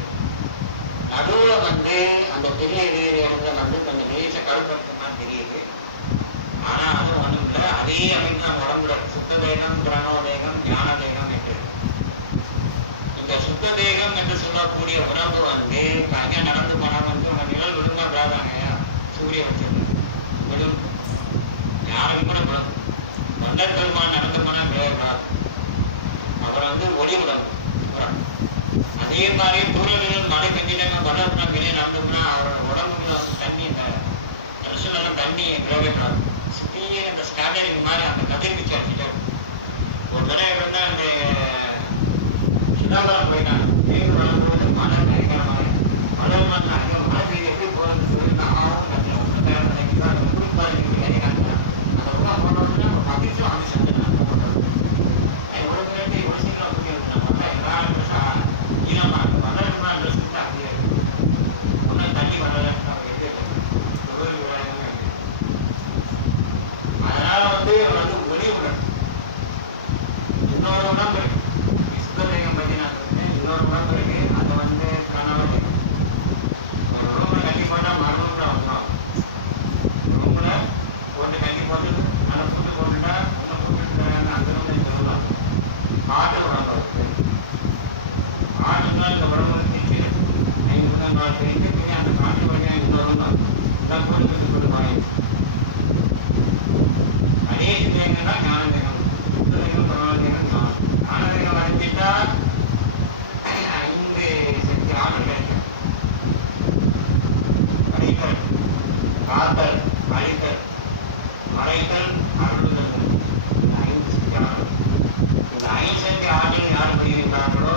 நடுவுல வந்து அந்த பெரிய இடத்துல வந்து கொஞ்சம் லேச கருப்பா தெரியுது. ஆனா அது ஒண்ணும் இல்லை. அதே அமைப்பு தான் உடம்புல சுத்த தேகம், பிரணவ தேகம், ஞான தேகம் என்று. இந்த சுத்த தேகம் என்று சொல்லக்கூடிய உடம்பு வந்து அங்கே நடந்து போனா வந்து உங்க நிழல் விழுந்தா விடாதாங்க. சூரிய வச்சிருந்தது விழும். யாருக்கும் கூட விழும். தொண்டர் பெருமான் நடந்து போனா விழாது. அவர் வந்து ஒளி உடம்பு. அதே மாதிரி தூரங்கள் மழை பெஞ்சிட்டாங்க வளர்ப்புனா வெளியே நடந்து போனா அவரோட உடம்புல வந்து தண்ணி இந்த தண்ணி விழவேற்றாரு. இந்த ஸ்டாண்டர்டிங் மாதிரி அந்த கதிர்வீச்சு அடிச்சுட்டாரு. ஒரு தடவை இருந்தா அந்த சிதம்பரம் போயிட்டாங்க. தேர்வு வளர்ந்து மழை பயங்கரமாக மழை அதிகம் மழை பெய்ய எப்படி போறது சொல்லி ஆகும் அந்த போனோம்னா மகிழ்ச்சி வாங்கி செஞ்சுட்டாங்க. ஒரு நேரத்தை ஒரு சீக்கிரம் நம்ம எல்லாரும் ஈரமா இருக்கு. வளருமா ட்ரெஸ் அப்படியே ஒன்றும் தண்ணி வரல. அதனால வந்து ஒளி உணர்வு. இன்னொரு உடம்பு இருக்கு. சுத்ததேகம் பற்றி நான் சொன்னேன். இன்னொரு உடம்பு இருக்கு. அதை வந்து கனவு ஒரு ரூம்ல கட்டி போட்டா மரணம்ல வந்துடும். ரூம்ல போட்டு கட்டி போட்டு நல்லா சுட்டு போட்டுட்டா ஒன்றும் போட்டு அங்க படைத்தல், அருளுதல், இந்த 5 சக்தி ஆற்றல். இந்த 5 சக்தி ஆற்றல் யார் புரிகிறார்களோ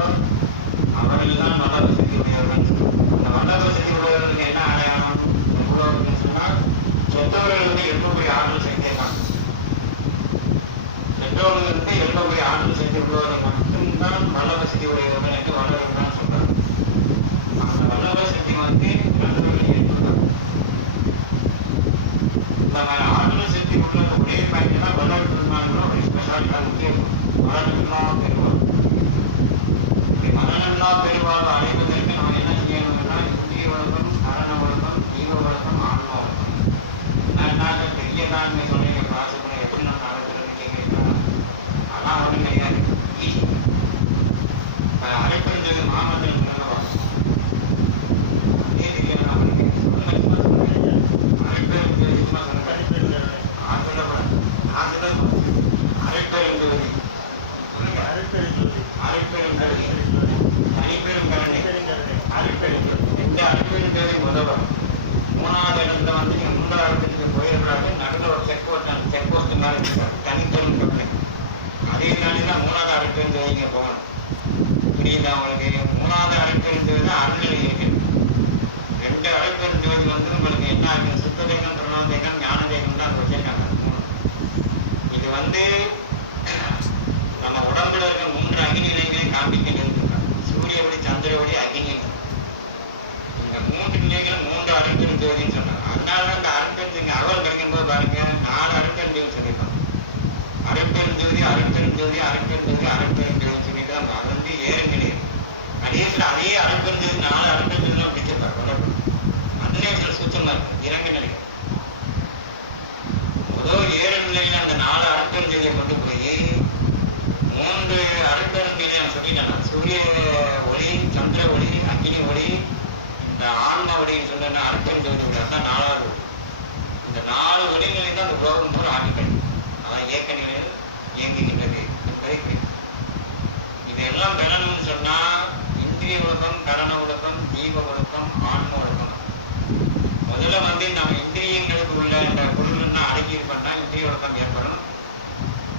அவர்கள் தான் வல்லப சக்தி உடையவர்கள். அந்த வல்லப சக்தி உடையவர்களுக்கு என்ன அடையாளம் அப்படின்னு சொன்னால் சென்றவர்களுக்கு எழுப்பக்கூடிய ஆற்றல் சக்தி தான். சென்றவர்களுக்கு எழுப்பக்கூடிய ஆற்றல் சக்தி உள்ளவர்கள் மட்டும்தான் வல்லப சக்தி உடையவர்கள் என்று வல்லவர்கள் தான் சொல்றாங்க. அந்த வல்லப சக்தி நல்லவர்கள் ஏற்படுத்தாங்க. இந்த மாதிரி ஆற்றல் சக்தி உள்ள ஒரே பாயிண்ட் தான் வல்லவர் பெருமாள்களும் ஒரு ஸ்பெஷாலிட்டா முக்கியம். மரணமில்லா பெருவாள். மரணமில்லா பெருவாள் அடைவதற்கு நம்ம என்ன செய்யணும்னா இந்திரிய உலகம், மரண உலகம், ஜீவ உலகம், ஆன்ம உலகம். நான் பெரிய தான் சொன்னீங்க பாசப்பட எப்படி நம்ம நடக்கிறதுன்னு கேட்கிறீங்களா? ஆனால் ஒன்றும் கிடையாது. அரைப்பறிஞ்சது மாமல்லன் நல்லவா அதே தெரியாது. அவனுக்கு அரைப்பெருஞ்சோதி சும்மா சொல்லுங்க. அரைப்பெருஞ்சோதி சொல்லுங்க. அரைப்பெருஞ்சோதி தனிப்பெரும் கருணை அரைப்பெருஞ்சோதி. இந்த அரைப்பெருஞ்சோதி முதல்வர். 3வது இடத்துல நீங்க 3வது இடத்துக்கு போயிடுறாங்க. நடுவில் ஒரு செக் போஸ்ட் மாதிரி இருக்காரு. தனிப்பெரும் கருணை. அதே தாண்டிதான் 3வது அரைப்பெருஞ்சோதிங்க போகணும். புரியுதா உங்களுக்கு? 3வது அரைப்பெருஞ்சோதி அருள்நிலை இருக்கு. 2 அரைப்பெருஞ்சோதி உங்களுக்கு என்ன ஆகுது? சுத்ததேகம், பிரணவதேகம், ஞானதேகம் தான் வச்சிருக்காங்க. இது நம்ம உடம்புல இருக்க 3 அக்னிநிலைகளையும் காண்பிக்கின்றது. சூரிய ஒளி, சந்திர ஒளி, அக்னி. இந்த 3 நிலைகள் 3 அரைப்பெருஞ்சோதின்னு சொன்னாங்க. அதனால இந்த அரைப்பெருஞ்சோதி அகவல் கிடைக்கும்போது பாருங்க 4 அரைப்பெருஞ்சோதி சொல்லியிருப்பாங்க. அரைப்பெருஞ்சோதி, அரைப்பெருஞ்சோதி, அரைப்பெருஞ்சோதி, அரைப்பெருஞ்சோதி சொல்லிதான் அது 7 நிலை. கடைசியில் அதே அரைப்பெருஞ்சோதி 4 அரைப்பெருஞ்சோதி பிடிச்சிருப்பாரு வல்லவர். அதுலேயே சில சூச்சமா இருக்கு. இறங்க நிலைகள் முதல் 7 நிலையில அந்த 4 அரைப்பெருஞ்சோதியை கொண்டு போய் 3 அரைப்பெருஞ்சோதியை நான் சொல்லிட்டேன். சூரிய ஒளி, சந்திர ஒளி, அக்னி ஒளி, இந்த ஆன்ம ஒளின்னு சொன்ன அரைப்பெருஞ்சோதி தான் 4வது ஒளி. இந்த 4 ஒளிநிலை தான் அந்த உலகம் பூரா ஆட்கள். அதான் இயக்க நிலையில் இயங்குகின்றது என்பதை குறிக்கும். இதெல்லாம் பெறணும்னு சொன்னா இந்திரிய ஒழுக்கம், கரண ஒழுக்கம், ஜீவ ஒழுக்கம், ஆன்ம ஒழுக்கம். முதல்ல நம்ம இந்திரியங்களுக்கு உள்ள இந்த பொருள்னா அடக்கி பண்ணா இந்திரிய ஒழுக்கம் ஏற்படும்.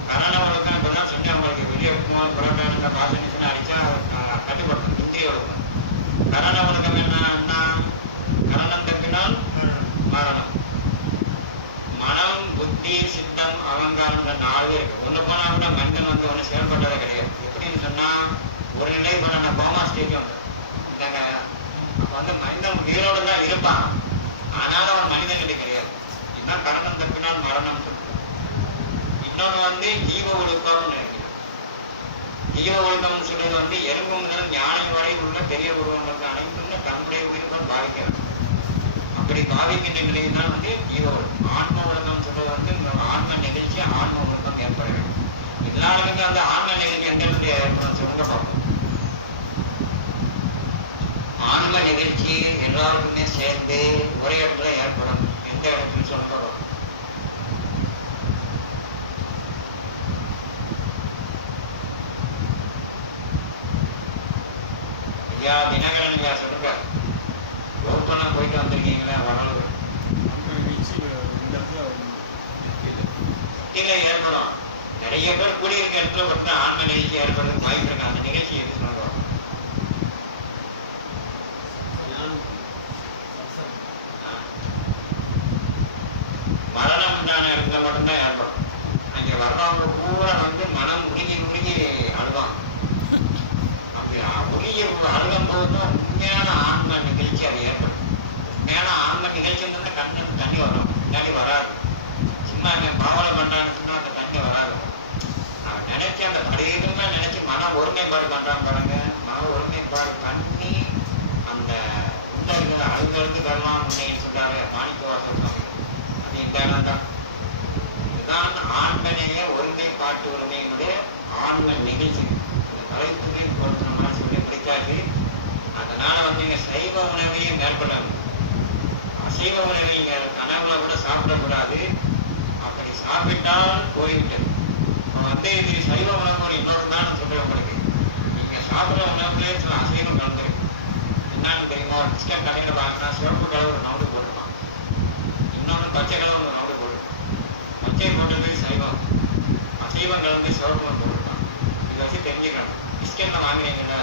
கரண ஒழுக்கம் இப்பதான் சொன்னா உங்களுக்கு வெளியே புறக்கான பாசனிச்சுன்னு அடிச்சா கட்டுப்படுத்தும் இந்திரிய ஒழுக்கம். கரண ஒழுக்கம் என்னன்னா கரணம் தப்பினால் மரணம். மனம், புத்தி, சித்தம், அகங்காரம் 4 இருக்கு. ஒண்ணு போனா கூட மனிதன் ஒண்ணு செயல்பட்டதே கிடையாது. எப்படின்னு சொன்னா ஒரு நிலை பண்ண கோமா ஸ்டேஜ் இல்லைங்க. அப்ப மனிதன் உயிரோடு தான் இருப்பான். ஆனாலும் அவன் மனிதன் கிடையாது. இதுதான் கரணம் தப்பினால் மரணம். இன்னொன்னு ஜீவ ஒழுக்கம்னு இருக்கு. ஜீவ ஒழுக்கம்னு சொல்றது எறும்பு முதல் ஞானி வரை உள்ள பெரிய உருவங்களுக்கு அனைத்தும் தன்னுடைய உயிர்கள் பாவிக்கிறார். அப்படி பாவிக்கின்ற நிலையில் தான் ஜீவ ஒழுக்கம். ஆன்ம ஒழுக்கம் சொல்றது ஆன்ம நிகழ்ச்சி, ஆன்ம ஒழுக்கம் ஏற்பட வேண்டும். எல்லாருக்குமே அந்த ஆன்ம நிகழ்ச்சி எந்த இடத்துல ஏற்படும் சொல்லுங்க பார்ப்போம். ஆன்ம நிகழ்ச்சி எல்லாருக்குமே சேர்ந்து ஒரே இடத்துல ஏற்படும். எந்த இடத்துல சொல்லுங்க பார்ப்போம். ஐயா தினகரன் ஐயா சொல்லுங்க. ஓப்பனா போயிட்டு வந்திருக்கீங்களா? வளர்வு ஏற்படும். நிறைய பேர் கூடியிருக்க இடத்துல பார்த்தா ஆன்ம நிகழ்ச்சி ஏற்படுறதுக்கு வாய்ப்பு இருக்கு. அந்த நிகழ்ச்சி எது சொல்றோம்? மரணம் உண்டான இடத்துல மட்டும்தான் ஏற்படும். அங்க வர்றவங்க பூரா மனம் உருகி அழுவாங்க. அப்படி உருகி அழுகும் போதுதான் உண்மையான ஆன்ம நிகழ்ச்சி அது ஏற்படும். உண்மையான ஆன்ம நிகழ்ச்சி கண்ணு தண்ணி வரும், பின்னாடி வராது. சும்மா பாவனை பண்றான்னு சொன்னா அந்த தண்ணி வராது. அவன் நினைச்சு அந்த படையதுமே நினைச்சு மன ஒருமைப்பாடு பண்றான் பாருங்க. மன ஒருமைப்பாடு பண்ணி அந்த உள்ள இருக்கிற அழுது வரலாம் முன்னைன்னு சொல்றாரு மாணிக்கவாசல் சுவாமி. அது இந்த இடம் தான். இதுதான் ஆன்மனைய ஒருமைப்பாட்டு உரிமையினுடைய ஆன்ம நிகழ்ச்சி. தலைப்புமே பொறுத்த மனசு பிடிக்காது. அதனால சைவ உணவையே மேற்கொள்ளாது. அசைவ உணவை கனவுல கூட சாப்பிடக்கூடாது. அப்படி சாப்பிட்டால் போய்விட்டது. இது சைவ உணவு இன்னொரு தான் சொல்றேன் உங்களுக்கு. நீங்க சாப்பிட்ற உணவுலேயே சில அசைவம் கலந்துருக்கு. என்னன்னு தெரியுமா? ஒரு பிஸ்கட் கடையில் வாங்கினா சிவப்பு கலர் ஒரு நவுடு போட்டுருப்பான், இன்னொன்று பச்சை கலர் ஒரு நவுடு போட்டுருப்பான். பச்சை கலந்து சிவப்பும் போட்டுருக்கான். இதை வச்சு தெரிஞ்சுக்கணும். பிஸ்கெட்டில் வாங்குறீங்கன்னா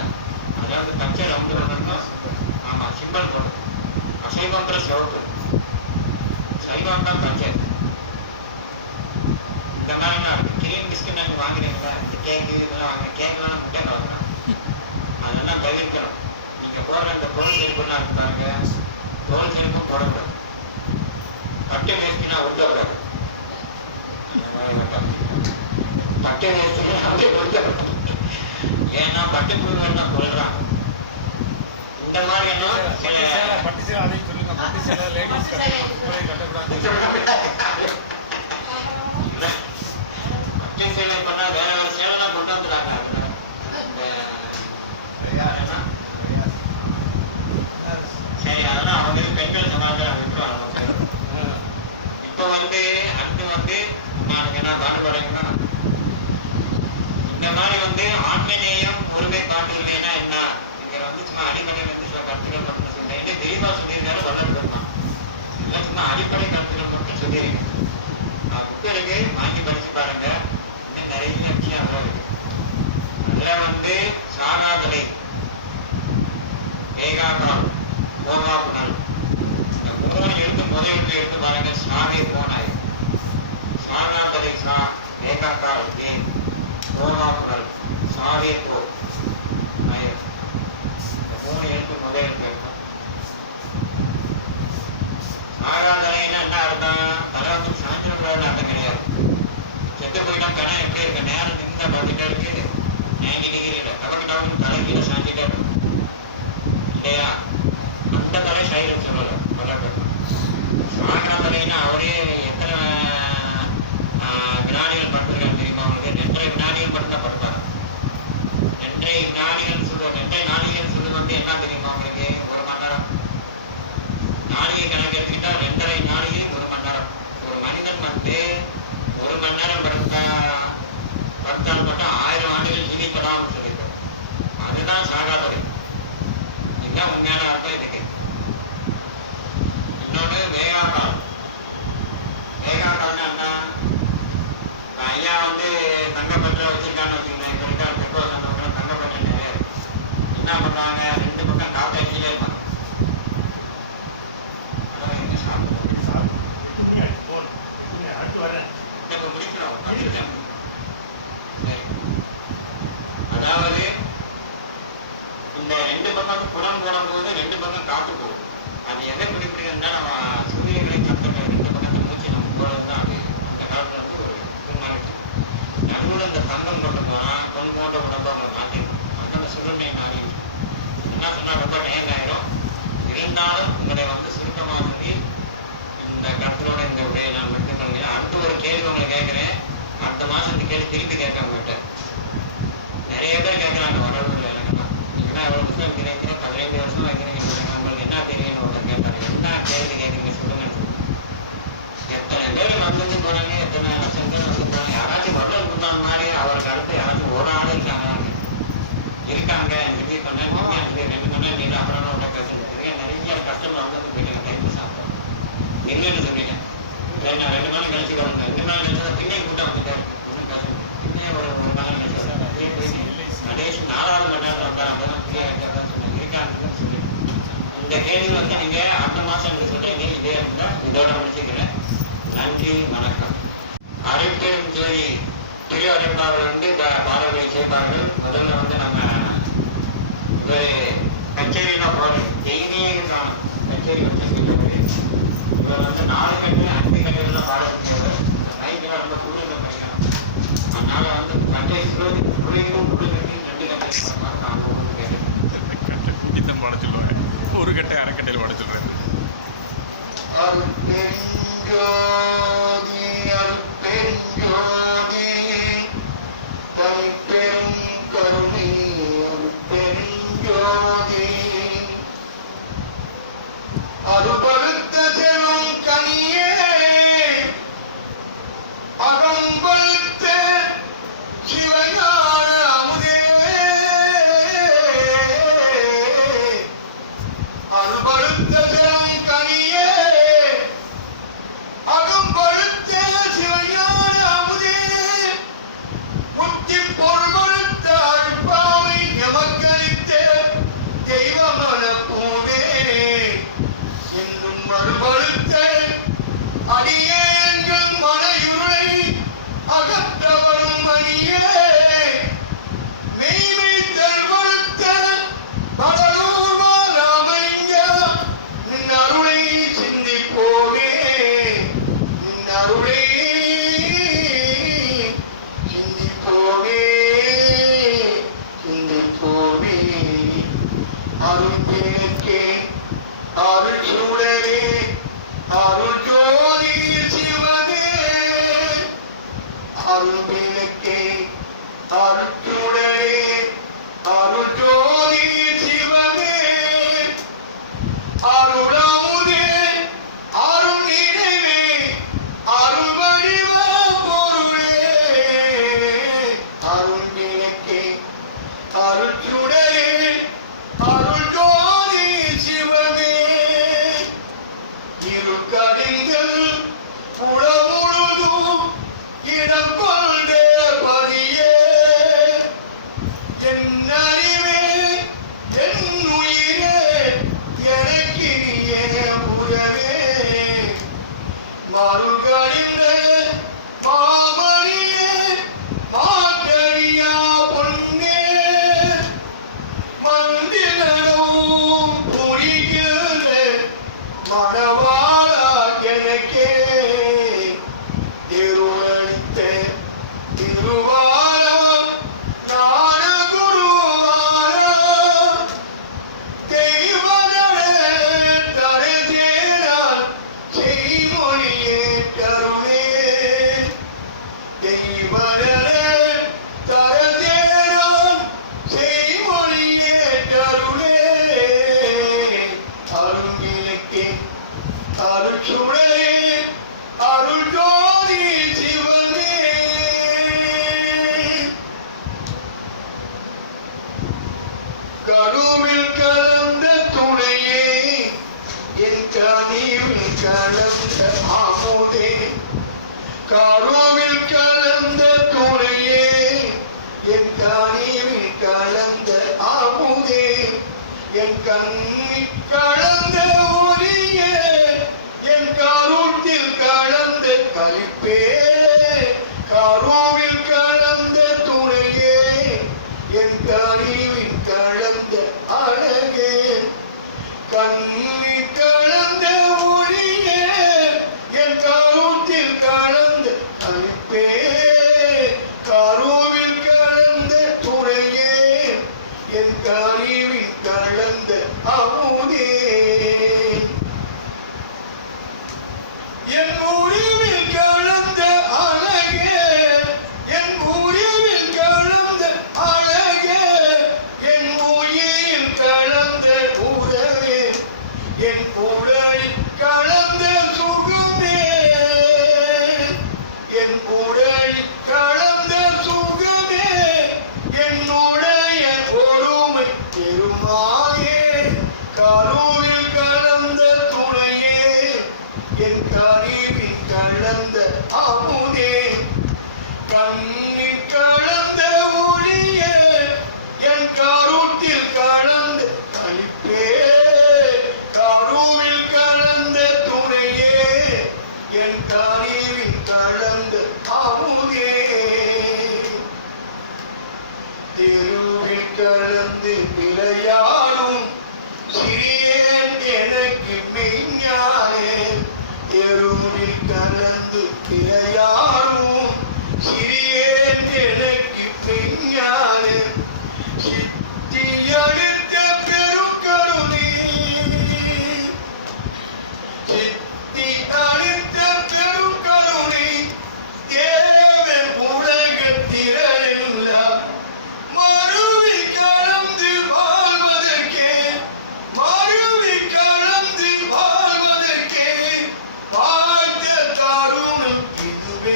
அதில் வந்து பச்சை ரவுண்டு வரணும். ஆமாம், சிம்பிள் போடும். அசைவம்ன்ற சிவப்பு, சைவம் தான் பச்சை. இந்த மாதிரிலாம் இருக்குது. கிரீம் பிஸ்கெட் நாங்கள் வாங்குறீங்களா, இந்த கேக்கு இதெல்லாம் வாங்குறேன். கேக்கெல்லாம் முட்டை கலக்குறோம். அதெல்லாம் தவிர்க்கணும். நீங்கள் போடுற இந்த பொருள் செருப்புலாம் இருக்கு பாருங்க, தோல் செருப்பும் போடக்கூடாது. பட்டு வேஸ்டினா உருட்டக்கூடாது. அந்த மாதிரி வட்டம் பட்டு வேஸ்டினா அப்படியே உருட்டக்கூடாது. ஏன்னா பட்டு புழுவெல்லாம் தான் கொள்றாங்க. இந்த மாதிரி எல்லாம் சில பட்டு சேலை அதையும் சொல்லுங்க. பட்டு சேலை லேடிஸ் கட்டக்கூடாது. பட்டு சேலை பண்ணா வேற வேற சேலைலாம் கொண்டு வந்துடுறாங்க. சரி, அதெல்லாம் அவங்க பெண்கள் சமாதானம் விட்டுருவாங்க. இப்போ வந்து அடுத்து வந்து நான் என்ன பாடுபடுறீங்கன்னா, இந்த மாதிரி வந்து ஆண்மநேயம் ஒருமை காட்டுகிறதுனா என்ன, இங்க வந்து சும்மா அடிப்படை வந்து சில கருத்துக்கள் மட்டும் சொல்லிட்டேன். இல்லை தெளிவா சொல்லியிருந்தாலும் வளர்ந்துருந்தான். இல்லை சும்மா அடிப்படை கருத்துக்கள் மட்டும் சொல்லியிருக்கேன். புக்கு இருக்கு, வாங்கி படிச்சு பாருங்க. இன்னும் நிறைய விஷயம் அதில் இருக்கு. அதில் வந்து சாகாதலை, ஏகாபுரம், கோகாபுரம், இந்த 3 எழுத்து முதல் எழுத்து எடுத்து பாருங்க. சாவே போனாய், சாகாதலை சா, ஏகாக்கால் ஏ, கோகாபுரம் சாவே போ நாயர். இந்த 3 எழுத்து முதல் எழுத்து இருக்கும். சாகாதலைன்னா என்ன அர்த்தம்? தலை வந்து சாய்ச்சிடக்கூடாதுன்னு அர்த்தம் கிடையாது. செத்து போயிட்டா கடை எப்படி இருக்க, நேரம் நின்று பார்த்துட்டே இருக்கு, 90 டிகிரியில் கவர்கிட்டாவும் தலை கீழே சாஞ்சிட்டே இருக்கும் இல்லையா? அந்த தலை சைலன்ஸ் சொல்லலை, கொல்லப்படும். சாகிற தலைன்னா அவரே எத்தனை வினாடிகள் படுத்துருக்காரு தெரியுமா அவங்களுக்கு? 2.5 வினாடிகள் படுத்தா படுத்தார். 2.5 வினாடிகள் சொல்லுவோம். 2.5 நாளிகள் சொல்லுவது வந்து என்ன தெரியுமா உங்களுக்கு? 1 மணி நேரம். நாளிகை கணக்கு எடுத்துக்கிட்டா 2.5 நாளிகை 1 மணி நேரம். ஒரு மனிதன் வந்து 1 மணி நேரம் படுத்தால் மட்டும் 1000 ஆண்டுகள் ஜீவிக்கலாம்னு சொல்லியிருக்காரு. அதுதான் சாகாதலை. இதுதான் உண்மையான அர்த்தம் இதுக்கு. இன்னொன்று வேகாகால். வேகாகால்னா என்ன? ஐயா வந்து தங்கப்பற்ற வச்சிருக்கான்னு வச்சுக்கோங்க. எங்க வீட்டா பெட்ரோல் சந்தோஷம் தங்கப்பற்ற நிறைய இருக்கு. என்ன பண்ணுவாங்க? 2 பக்கம் காப்பி அடிச்சுட்டே இருப்பாங்க. அதான் எங்க சாப்பிடுவோம். இப்போ முடிக்கிறோம். படிச்சுட்டேன். சரி, அதாவது இந்த 2 பக்கம் புறம் போடும்போது 2 பக்கம் காற்று போகுது. அது எதை குறிப்பிடுகிறதுனா, நம்ம சூரியனை கற்றுக்க 2 பக்கத்து மூச்சு நம்ம போகிறது தான். அது அந்த காலத்தில் வந்து ஒரு முன்னாடி நடுவில் இந்த தங்கம் கொண்டு போனால் பொன் போட்ட உடம்பு அவங்க மாற்றிடும். அதோட சுருமை மாறி என்ன சொன்னால் ரொம்ப நேரம் ஆயிரும். இருந்தாலும் உங்களை வந்து சுருக்கமாக சொல்லி இந்த கருத்தோட இந்த உடைய நான் விட்டு பண்ணுறேன். அடுத்த ஒரு கேள்வி உங்களை கேட்குறேன். அடுத்த மாதம் இந்த கேள்வி திருப்பி கேட்க உங்கள்கிட்ட நிறைய பேர் கேட்குறாங்க. வரவில்லை எனக்குலாம். நீங்கள்லாம் எவ்வளோ புத்தகம் வைக்கிறீங்க? 15 வருஷம் வைக்கிறீங்க. உங்களுக்கு என்ன தெரியும்னு ஒருத்தர் கேட்டாங்க. என்ன கேள்வி கேட்குறீங்க சொல்லுங்கன்னு சொல்லி. எத்தனை பேர் வந்து போகிறாங்க, எத்தனை லட்சம் பேர் வந்து போகிறாங்க. யாராச்சும் வட்டல் குந்தால் மாதிரி அவர் கருத்து யாராச்சும் ஒரு ஆள் இருக்காங்க. ரிவ்யூ பண்ணேன். 2 மணி நேரம் அப்புறம் ஒன்றை பேசுறதுக்கு நிறைய கஸ்டமர் வந்து போயிட்டாங்க. கைப்பு சாப்பிட்டோம் என்னன்னு சொல்லிட்டேன். 2 நாள் கழிச்சு வரணும். 2 நாள் கழிச்சு பின்னே கூட்டம் வந்துட்டாரு. ஒன்றும் பேசணும். பின்னே ஒரு 1 நாள் கழிச்சு கடைசி 4வது மணி நேரம் வந்தாங்க. ஃப்ரீயாக இருக்கான்னு சொன்னேன். இருக்கான்னு சொல்லி இந்த கேள்வி வந்து நீங்கள் அடுத்த மாதம் எனக்கு சொல்கிறீங்க. இதே இருந்தால் இதோட முடிச்சுக்கிறேன். நன்றி, வணக்கம். அரைப்பெரும் ஜோதி திரு அறிவிப்பாளர் வந்து பாடல்களை செய்வார்கள். முதல்ல வந்து நம்ம ஒரு கச்சேரிலாம் போகிறோம். டெய்லியே காணும் கச்சேரி வச்சுருக்கிறது. இவர் வந்து 4 கட்டு 5 கட்டுலாம் பாட முடியாது. நைட்டில் ரொம்ப குளிரில் படிக்கணும். அதனால் வந்து கட்டை குளிரும் குளிருக்கு 2 கட்டை காணும் கேட்டு குட்டித்தன் பாட சொல்லுவாங்க. ஒரு கட்டை அரைக்கட்டையில் பாட சொல்கிறேன். அருட்பெருஞ்சோதி அருட்பெருஞ்சோதி தனிப்பெரும் கருணை அருட்பெருஞ்சோதி அருபருத்த செழும் கனியே அருட்சுடரே அருட்ஜோதி சிவமே அருளமுதே அருள் நிறைவே அருள் வடிவ பொருளே அருள் நினைக்கே அருட்சுடரே அருள்ஜோதி சிவமே இருகடிங்கள் உளமுழுதும் இடம் கொண்ட பதியே என் அறிவே என் உயிரே எனக்கினிய உறவே மறுகடிந்த மாமணியே மாற்றறியா பொன்னே மந்திரனும் புரிகின்ற மணவாளா எனக்கே திருவழித்த திருவாரா ஞான குருவாரா தெய்வங்களே தரதேரால் செய்மொழியே கருணே தெய்வங்களே தரதேரால் செய்மொழியே கருணே அருங்கிலக்கே அருட்சுடரே அருள்ஜோதி சிவனே கருவில் கலந்த துணையே என் கனிவில் கலந்த அமுதே கருவில் கலந்த துணையே என் கனிவில் கலந்த அமுதே என் கண்ணில் கலந்த ஒளியே என் கருத்தில் கலந்த கலிப்பே கருவில் கலந்த துணையே என் கனிவில் கலந்த அழகே கண்ணில் கலந்த ஒளியே என் கருத்தில் கலந்த கலிப்பே கருவில் கலந்த துணையே என் கனிவில் கலந்த அமுதே என் முடிவில் கலந்த அழகே என் முடிவில் கலந்த அழகே என் உயிரில் கலந்த உறவே என் உடலில் கலந்த சுகமே என் உடலில் கலந்த சுகமே என்னுடைய பொறுமை பெருமாயே கருவில் கலந்த துணையே என் கனிவில் கலந்த அமுதே கண்ணில் கலந்த ஒளியே என் கருத்தில் கலந்த கலிப்பே கருவில் கலந்த துணையே என் கனிவில் கலந்த அமுதே தெருவில் கலந்து விளையாடும் சிறியேன் எனக்கு மெய்ஞானே தெருவில் கலந்து விளையாடும் சிறியேன் எனக்கு மெய்ஞானே சித்தி அடுத்த பெருங்கருணை சித்தி அடுத்த பெருங்கருணை தேவன் உலகத்திரளெல்லாம் மறுவி கலந்து வாழ்வதற்கே மறுவி கலந்து வாழ்வதற்கே பார்த்த தருணம் இதுவே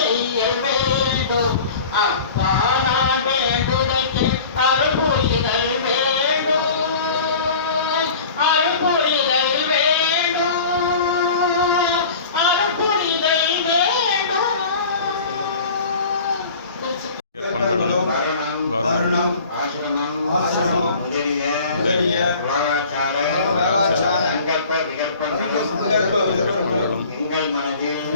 செய்ய வேண்டும் அப்பா நான் வேண்டுதற்கு அருள்புரிதல் வேண்டும் அருள்புரிதல் வேண்டும் அருள்புரிதல் வேண்டும். மரணம் மரணம் ஆசிரமம் ஆசிரமம் முதலிய முதலிய புராச்சார புராச்சார சங்கல்ப விகல்பங்களும் விகல்பங்களும் எங்கள் மனதில்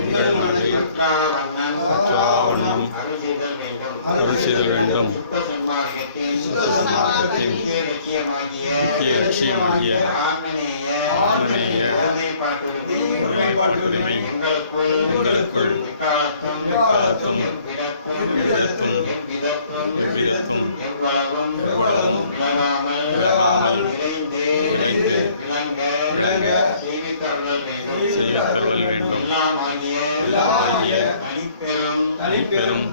வண்ணம் அற்றாவண்ணம் அருள் செய்தல் வேண்டும். அருள் செய்தல் வேண்டும். சுத்த சன்மார்க்கத்தின் சுத்த சன்மார்க்கத்தின் முக்கிய லட்சியமாகிய முக்கிய லட்சியமாகிய ஆன்மநேய ஆன்மநேய ஒருமைப்பாட்டுறுதி ஒருமைப்பாட்டுரிமை எங்களுக்குள் எங்களுக்குள் எக்காலத்தும் எக்காலத்தும் எவ்விடத்தும் எவ்விடத்தும் எவ்விதத்தும் எவ்விதத்தும் எவ்வளவும் எவ்வளவும் விலகாமல் விலகாமல் நிறைந்து நிறைந்து விளங்க விளங்க செய்வித்தருளல் வேண்டும். செய்வித்தருளல் வேண்டும். எல்லாமாகிய எல்லாமாகிய தனிப்பெரும்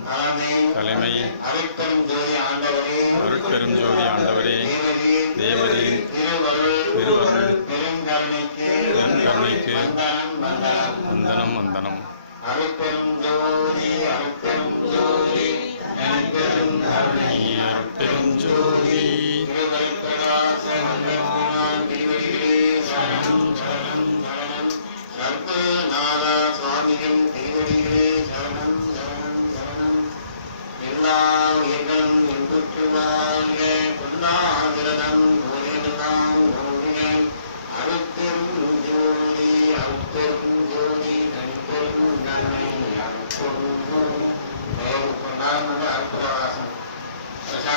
தலைமை அருட்பெரும் ஜோதி ஆண்டவரே அருட்பெரும் ஜோதி ஆண்டவரே தேவரீர் தேவரீர் திருவருள் திருவருள் பெருங்கருணைக்கு பெருங்கருணைக்கு வந்தனம் வந்தனம். வந்தனம் வந்தனம். அருட்பெரும் ஜோதி தனிப்பெரும் கருணை